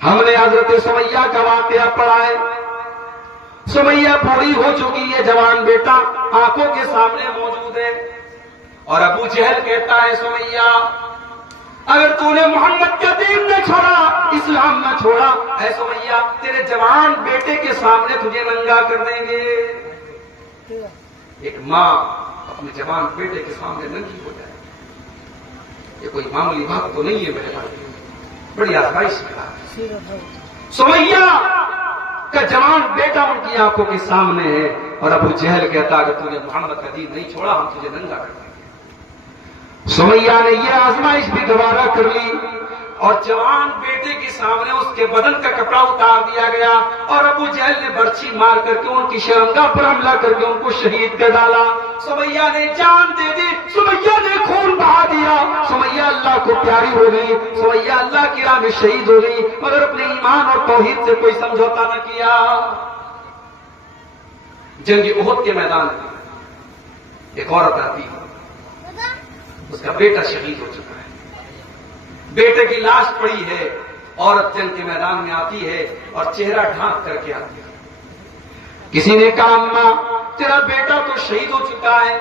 ہم نے حضرت سمیہ کا واقعہ پڑھا ہے۔ سمیہ بوڑھی ہو چکی ہے، جوان بیٹا آنکھوں کے سامنے موجود ہے اور ابو جہل کہتا ہے سمیہ اگر تو نے محمد کا دین نہ چھوڑا، اسلام نہ چھوڑا، اے سمیہ تیرے جوان بیٹے کے سامنے تجھے ننگا کر دیں گے۔ ایک ماں اپنے جوان بیٹے کے سامنے ننگی ہو جائے، یہ کوئی معمولی بات تو نہیں ہے میرے بھائی، بڑی آزمائش کی بات ہے۔ سمیہ کا جوان بیٹا ان کی آنکھوں کے سامنے ہے اور ابو جہل کہتا اگر تو نے محمد کا دین نہیں چھوڑا ہم تجھے ننگا کر دیں گے۔ سمیہ نے یہ آزمائش بھی گوارا کر لی اور جوان بیٹے کے سامنے اس کے بدن کا کپڑا اتار دیا گیا اور ابو جہل نے برچھی مار کر کے ان کی شرمگاہ پر حملہ کر کے ان کو شہید کر ڈالا۔ سمیہ نے جان دے دی، سمیہ نے خون بہا دیا، سمیہ اللہ کو پیاری ہو گئی، سمیہ اللہ کی راہ میں شہید ہو گئی، مگر اپنے ایمان اور توحید سے کوئی سمجھوتا نہ کیا۔ جنگ احد کے میدان میں ایک عورت آتی ہے، اس کا بیٹا شہید ہو چکا ہے، بیٹے کی لاش پڑی ہے، عورت جنگ کے میدان میں آتی ہے اور چہرہ ڈھانک کر کے آتی ہے۔ کسی نے کہا اماں تیرا بیٹا تو شہید ہو چکا ہے،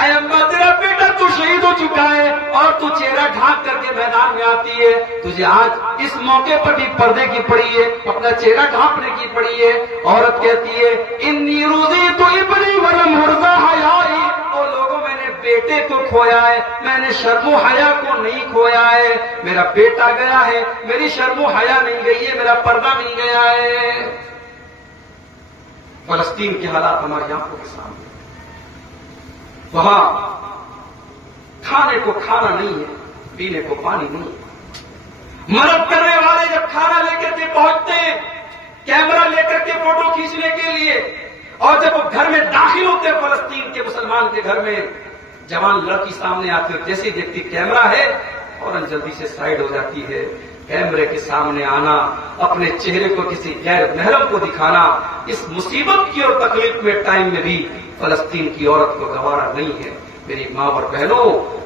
اے اماں تیرا بیٹا تو شہید ہو چکا ہے اور تو چہرہ ڈھانک کر کے میدان میں آتی ہے، تجھے آج اس موقع پر بھی پردے کی پڑی ہے، اپنا چہرہ ڈھانپنے کی پڑی ہے۔ عورت کہتی ہے انی رضیت ابنی ولم ارضى حیائی، او لوگوں میں نے بیٹے کو کھویا ہے، میں نے شرم و حیا کو نہیں کھویا ہے، میرا بیٹا گیا ہے، میری شرم و حیا نہیں گئی ہے، میرا پردہ نہیں گیا ہے۔ فلسطین کے حالات ہماری آنکھوں کے سامنے، وہاں کھانے کو کھانا نہیں ہے، پینے کو پانی نہیں ہے۔ مدد کرنے والے جب کھانا لے کر کے پہنچتے ہیں، کیمرہ لے کر کے فوٹو کھینچنے کے لیے، اور جب وہ گھر میں داخل ہوتے ہیں فلسطین کے مسلمان کے گھر میں، جوان لڑکی سامنے آتی ہے، جیسے دیکھتی کیمرہ ہے فوراً جلدی سے سائڈ ہو جاتی ہے۔ کیمرے کے سامنے آنا، اپنے چہرے کو کسی غیر محرم کو دکھانا، اس مصیبت کی اور تکلیف میں ٹائم میں بھی فلسطین کی عورت کو گوارا نہیں ہے۔ میری ماں اور بہنوں،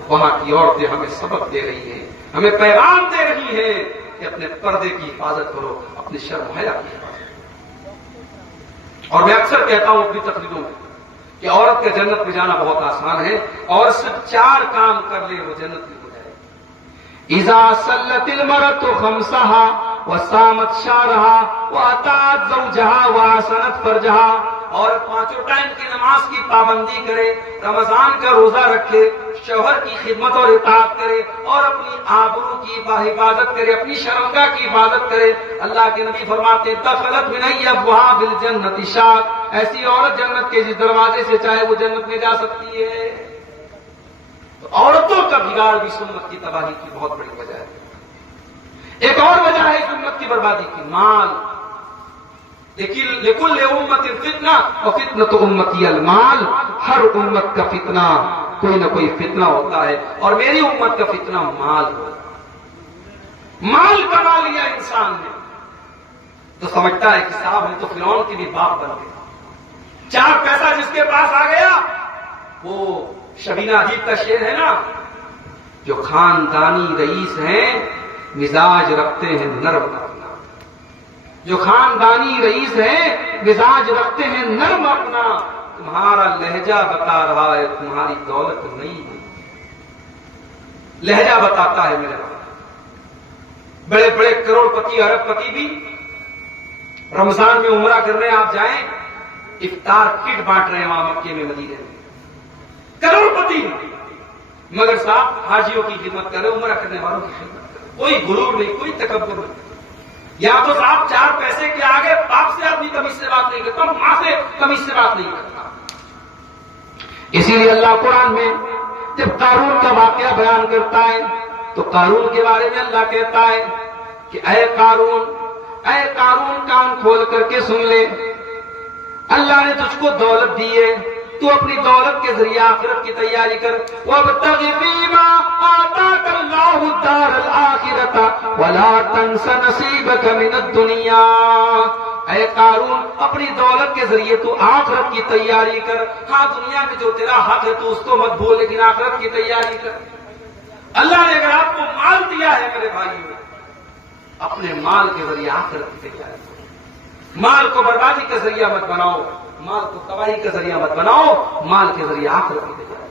وہاں کی عورتیں ہمیں سبق دے رہی ہیں، ہمیں پیغام دے رہی ہیں کہ اپنے پردے کی حفاظت کرو، اپنے شرم و حیا کی حفاظت کرو۔ اور میں اکثر کہتا ہوں اپنی تقریروں میں کہ عورت کا جنت میں جانا بہت آسان ہے، اور صرف 4 کام کر لے وہ جنت میں ہو جائے۔ اذا صلت المرأة خمسها وصامت شهرها واطاعت زوجها واحسنت فرجها، اور 5 ٹائم کی نماز کی پابندی کرے، رمضان کا روزہ رکھے، شوہر کی خدمت اور اطاعت کرے، اور اپنی آبرو کی حفاظت کرے، اپنی شرمگاہ کی حفاظت کرے۔ اللہ کے نبی فرماتے دخلت من ابواب الجنۃ شاق، ایسی عورت جنت کے جس دروازے سے چاہے وہ جنت میں جا سکتی ہے۔ تو عورتوں کا بگاڑ بھی سنت کی تباہی کی بہت بڑی وجہ ہے۔ ایک اور وجہ ہے سنت کی بربادی کی، مال۔ لیکن لکل امت فتنہ وفتنۃ امتی المال، ہر امت کا فتنہ کوئی نہ کوئی فتنہ ہوتا ہے، اور میری امت کا فتنہ مال ہو۔ مال کما لیا انسان نے تو سمجھتا ہے کہ صاحب ہم تو فرعون کے بھی باپ بن گئے۔ 4 پیسہ جس کے پاس آ گیا، وہ شبینہ ادیب کا شعر ہے نا، جو خاندانی رئیس ہیں مزاج رکھتے ہیں نرم اپنا، جو خاندانی رئیس ہیں مزاج رکھتے ہیں نرم اپنا، تمہارا لہجہ بتا رہا ہے تمہاری دولت نہیں ہے۔ لہجہ بتاتا ہے میرے بھائی. بڑے بڑے کروڑ پتی ارب پتی بھی رمضان میں عمرہ کرنے آپ جائیں, افطار کٹ بانٹ رہے ہیں وہاں مکے میں مدینے میں, کروڑ پتی, مگر صاحب حاجیوں کی خدمت کرے, عمرہ کرنے والوں کی خدمت کرے, کوئی غرور نہیں, کوئی تکبر نہیں. یا تو صاحب چار پیسے کے آگے باپ سے آدمی تمیز سے بات نہیں کرتا, ماں سے تمیز سے بات نہیں کرتا. اسی لیے اللہ قرآن میں جب قارون کا واقعہ بیان کرتا ہے تو قارون کے بارے میں اللہ کہتا ہے کہ اے قارون کان کھول کر کے سن لے, اللہ نے تجھ کو دولت دی ہے, تو اپنی دولت کے ذریعے آخرت کی تیاری کر. وَابْتَغِ فِيمَا آتَاكَ اللَّهُ الدَّارَ الْآخِرَةَ وَلَا تَنْسَ نَصِيبَكَ مِنَ الدُّنْيَا. اے قارون اپنی دولت کے ذریعے تو آخرت کی تیاری کر. ہاں دنیا میں جو تیرا حق ہے تو اس کو مت بھول, لیکن آخرت کی تیاری کر. اللہ نے اگر آپ کو مال دیا ہے میرے بھائیوں, اپنے مال کے ذریعے آخرت کی تیاری کرو. مال کو بربادی کا ذریعہ مت بناؤ, مال کو تباہی کا ذریعہ مت بناؤ, مال کے ذریعے آخرت کی تیاری.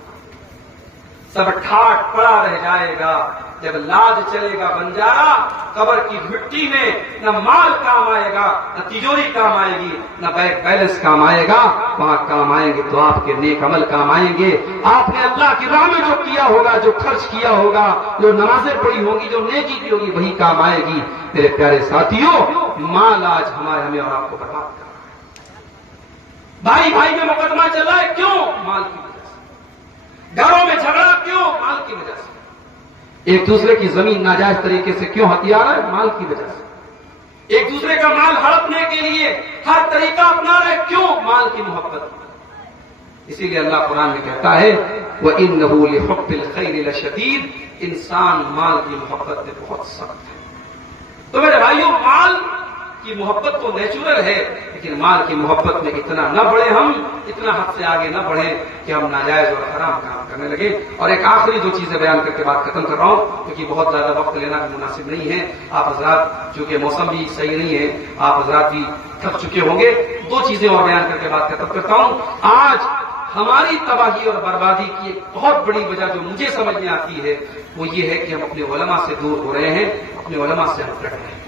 سب ٹھاٹ پڑا رہ جائے گا جب لاج چلے گا بنجارا, قبر کی مٹی میں نہ مال کام آئے گا, نہ تجوری کام آئے گی, نہ بینک بیلنس کام آئے گا. وہاں کام آئیں گے تو آپ کے نیک عمل کام آئیں گے. آپ نے اللہ کی راہ میں جو کیا ہوگا, جو خرچ کیا ہوگا, جو نمازیں پڑھی ہوگی, جو نیکی کی ہوگی, وہی کام آئے گی. میرے پیارے ساتھیوں, مال آج ہمیں اور آپ کو برباد کر رہا ہے. بھائی بھائی میں مقدمہ چل رہا ہے, کیوں؟ مال کی وجہ سے. گھروں میں جھگڑا کیوں؟ مال کی وجہ سے. ایک دوسرے کی زمین ناجائز طریقے سے کیوں ہتھیا رہا ہے؟ مال کی وجہ سے. ایک دوسرے کا مال ہڑپنے کے لیے ہر طریقہ اپنا رہے, کیوں؟ مال کی محبت. اسی لیے اللہ قرآن میں کہتا ہے وَإِنَّهُ لِحُبِّ الْخَيْرِ لَشَدِيدٌ, انسان مال کی محبت میں بہت سخت ہے. تو میرے بھائیوں, مال کی محبت تو نیچرل ہے, لیکن مال کی محبت میں اتنا نہ بڑھے, ہم اتنا حد سے آگے نہ بڑھیں کہ ہم ناجائز اور حرام کام کرنے لگے. اور ایک آخری دو چیزیں بیان کر کے بات ختم کر رہا ہوں, کیونکہ بہت زیادہ وقت لینا بھی مناسب نہیں ہے. آپ حضرات چونکہ موسم بھی صحیح نہیں ہے, آپ حضرات بھی تھک چکے ہوں گے. دو چیزیں اور بیان کر کے بات ختم کرتا ہوں. آج ہماری تباہی اور بربادی کی ایک بہت بڑی وجہ جو مجھے سمجھ میں آتی ہے وہ یہ ہے کہ ہم اپنے علماء سے دور ہو رہے ہیں, اپنے علماء سے ہم کٹ رہے ہیں.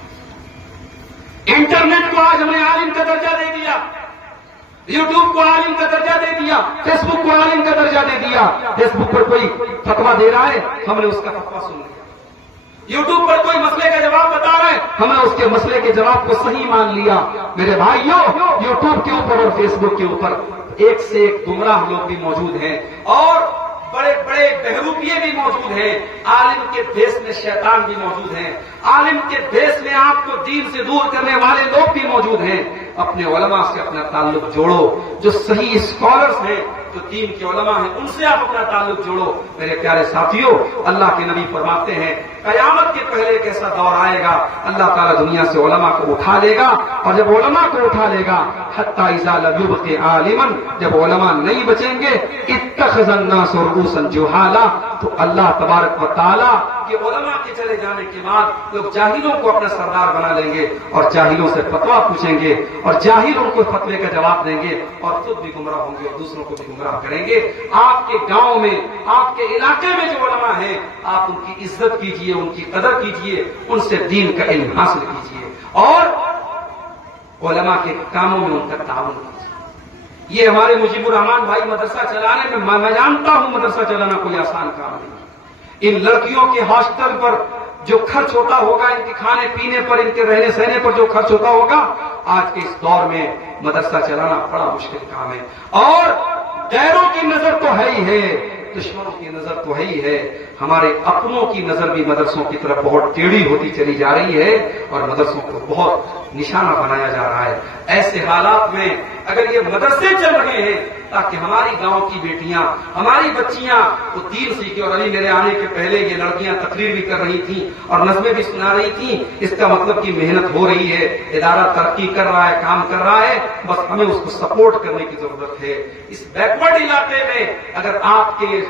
انٹرنیٹ کو آج ہم نے عالم کا درجہ دے دیا, یوٹیوب کو عالم کا درجہ دے دیا, فیس بک کو عالم کا درجہ دے دیا. فیس بک پر کوئی فتویٰ دے رہا ہے, ہم نے اس کا فتویٰ سن لیا. یوٹیوب پر کوئی مسئلے کا جواب بتا رہا ہے, ہم نے اس کے مسئلے کے جواب کو صحیح مان لیا. میرے بھائیوں, یوٹیوب کے اوپر اور فیس بک کے اوپر ایک سے ایک گمراہ لوگ بھی موجود ہیں, اور بڑے بڑے بہروپیے بھی موجود ہیں. عالم کے بھیس میں شیطان بھی موجود ہیں, عالم کے بھیس میں آپ کو دین سے دور کرنے والے لوگ بھی موجود ہیں. اپنے علماء سے اپنا تعلق جوڑو, جو صحیح اسکالرز ہیں, جو دین کے علماء ہیں, ان سے آپ اپنا تعلق جوڑو. میرے پیارے ساتھیوں, اللہ کے نبی فرماتے ہیں قیامت کے پہلے ایک ایسا دور آئے گا, اللہ تعالیٰ دنیا سے علماء کو اٹھا لے گا, اور جب علماء کو اٹھا لے گا حتی اذا لم یبق عالما, جب علماء نہیں بچیں گے, اتخذ الناس رؤوسا جہالا, تو اللہ تبارک و تعالیٰ کہ علماء کے چلے جانے کے بعد لوگ جاہلوں کو اپنا سردار بنا لیں گے, اور جاہلوں سے فتویٰ پوچھیں گے, اور جاہل ان کو فتوے کا جواب دیں گے, اور خود بھی گمراہ ہوں گے اور دوسروں کو بھی گمراہ کریں گے. آپ کے گاؤں میں, آپ کے علاقے میں جو علماء ہیں, آپ ان کی عزت کیجئے, ان کی قدر کیجئے, ان سے دین کا علم حاصل کیجئے, اور علماء کے کاموں میں ان کا تعاون کیجئے. یہ ہمارے مجیب الرحمان بھائی مدرسہ چلانے میں جانتا ہوں مدرسہ چلانا کوئی آسان کام نہیں. ان لڑکیوں کے ہاسٹل پر جو خرچ ہوتا ہوگا, ان کے کھانے پینے پر, ان کے رہنے سہنے پر جو خرچ ہوتا ہوگا, آج کے اس دور میں مدرسہ چلانا بڑا مشکل کام ہے. اور غیروں کی نظر تو ہے ہی ہے, دشمنوں کی نظر تو ہے ہی ہے, ہمارے اپنوں کی نظر بھی مدرسوں کی طرف بہت ٹیڑھی ہوتی چلی جا رہی ہے, اور مدرسوں کو بہت نشانہ بنایا جا رہا ہے. ایسے حالات میں اگر یہ مدرسے چل رہے ہیں تاکہ ہماری گاؤں کی بیٹیاں, ہماری بچیاں وہ دین سیکھیں, اور ابھی میرے آنے کے پہلے یہ لڑکیاں تقریر بھی کر رہی تھیں اور نظمیں بھی سنا رہی تھیں, اس کا مطلب کہ محنت ہو رہی ہے, ادارہ ترقی کر رہا ہے, کام کر رہا ہے, بس ہمیں اس کو سپورٹ کرنے کی ضرورت ہے. اس بیکورڈ علاقے میں اگر آپ کے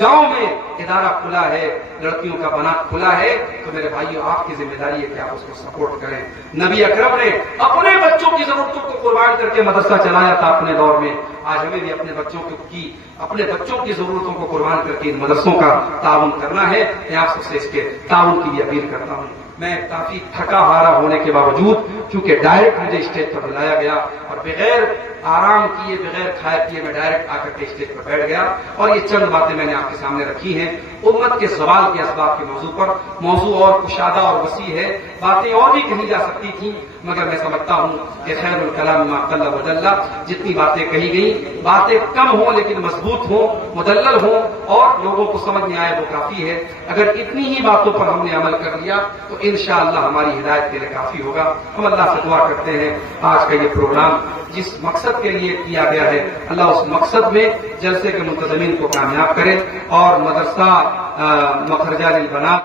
گاؤں میں ادارہ کھلا ہے، لڑکیوں کا بنا کھلا ہے، تو میرے بھائیو آپ کی ذمہ داری ہے کہ آپ اس کو سپورٹ کریں۔ نبی اکرم نے اپنے بچوں کی ضرورتوں کو قربان کر کے مدرسہ چلایا تھا اپنے دور میں، آج ہمیں بھی اپنے بچوں کی ضرورتوں کو قربان کر کے ان مدرسوں کا تعاون کرنا ہے۔ میں آپ سب سے اس کے تعاون کی بھی اپیل کرتا ہوں۔ میں کافی تھکا ہارا ہونے کے باوجود چونکہ ڈائریکٹ مجھے اسٹیج پر بلایا گیا اور بغیر آرام کیے، بغیر کھائے پیے میں ڈائریکٹ آ کر کے اسٹیج پر بیٹھ گیا، اور یہ چند باتیں میں نے آپ کے سامنے رکھی ہیں امت کے زوال کے اسباب کے موضوع پر۔ موضوع اور کشادہ اور وسیع ہے، باتیں اور بھی کہی جا سکتی تھیں، مگر میں سمجھتا ہوں کہ خیر الکلام ما قل ودل، جتنی باتیں کہی گئی باتیں کم ہوں لیکن مضبوط ہوں، مدلل ہوں اور لوگوں کو سمجھ میں آئے وہ کافی ہے۔ اگر اتنی ہی باتوں پر ہم نے عمل کر لیا تو انشاءاللہ ہماری ہدایت کے لیے کافی ہوگا۔ ہم اللہ سے دعا کرتے ہیں آج کا یہ پروگرام جس مقصد کے لیے کیا گیا ہے، اللہ اس مقصد میں جلسے کے منتظمین کو کامیاب کرے اور مدرسہ مخرجہ للبنات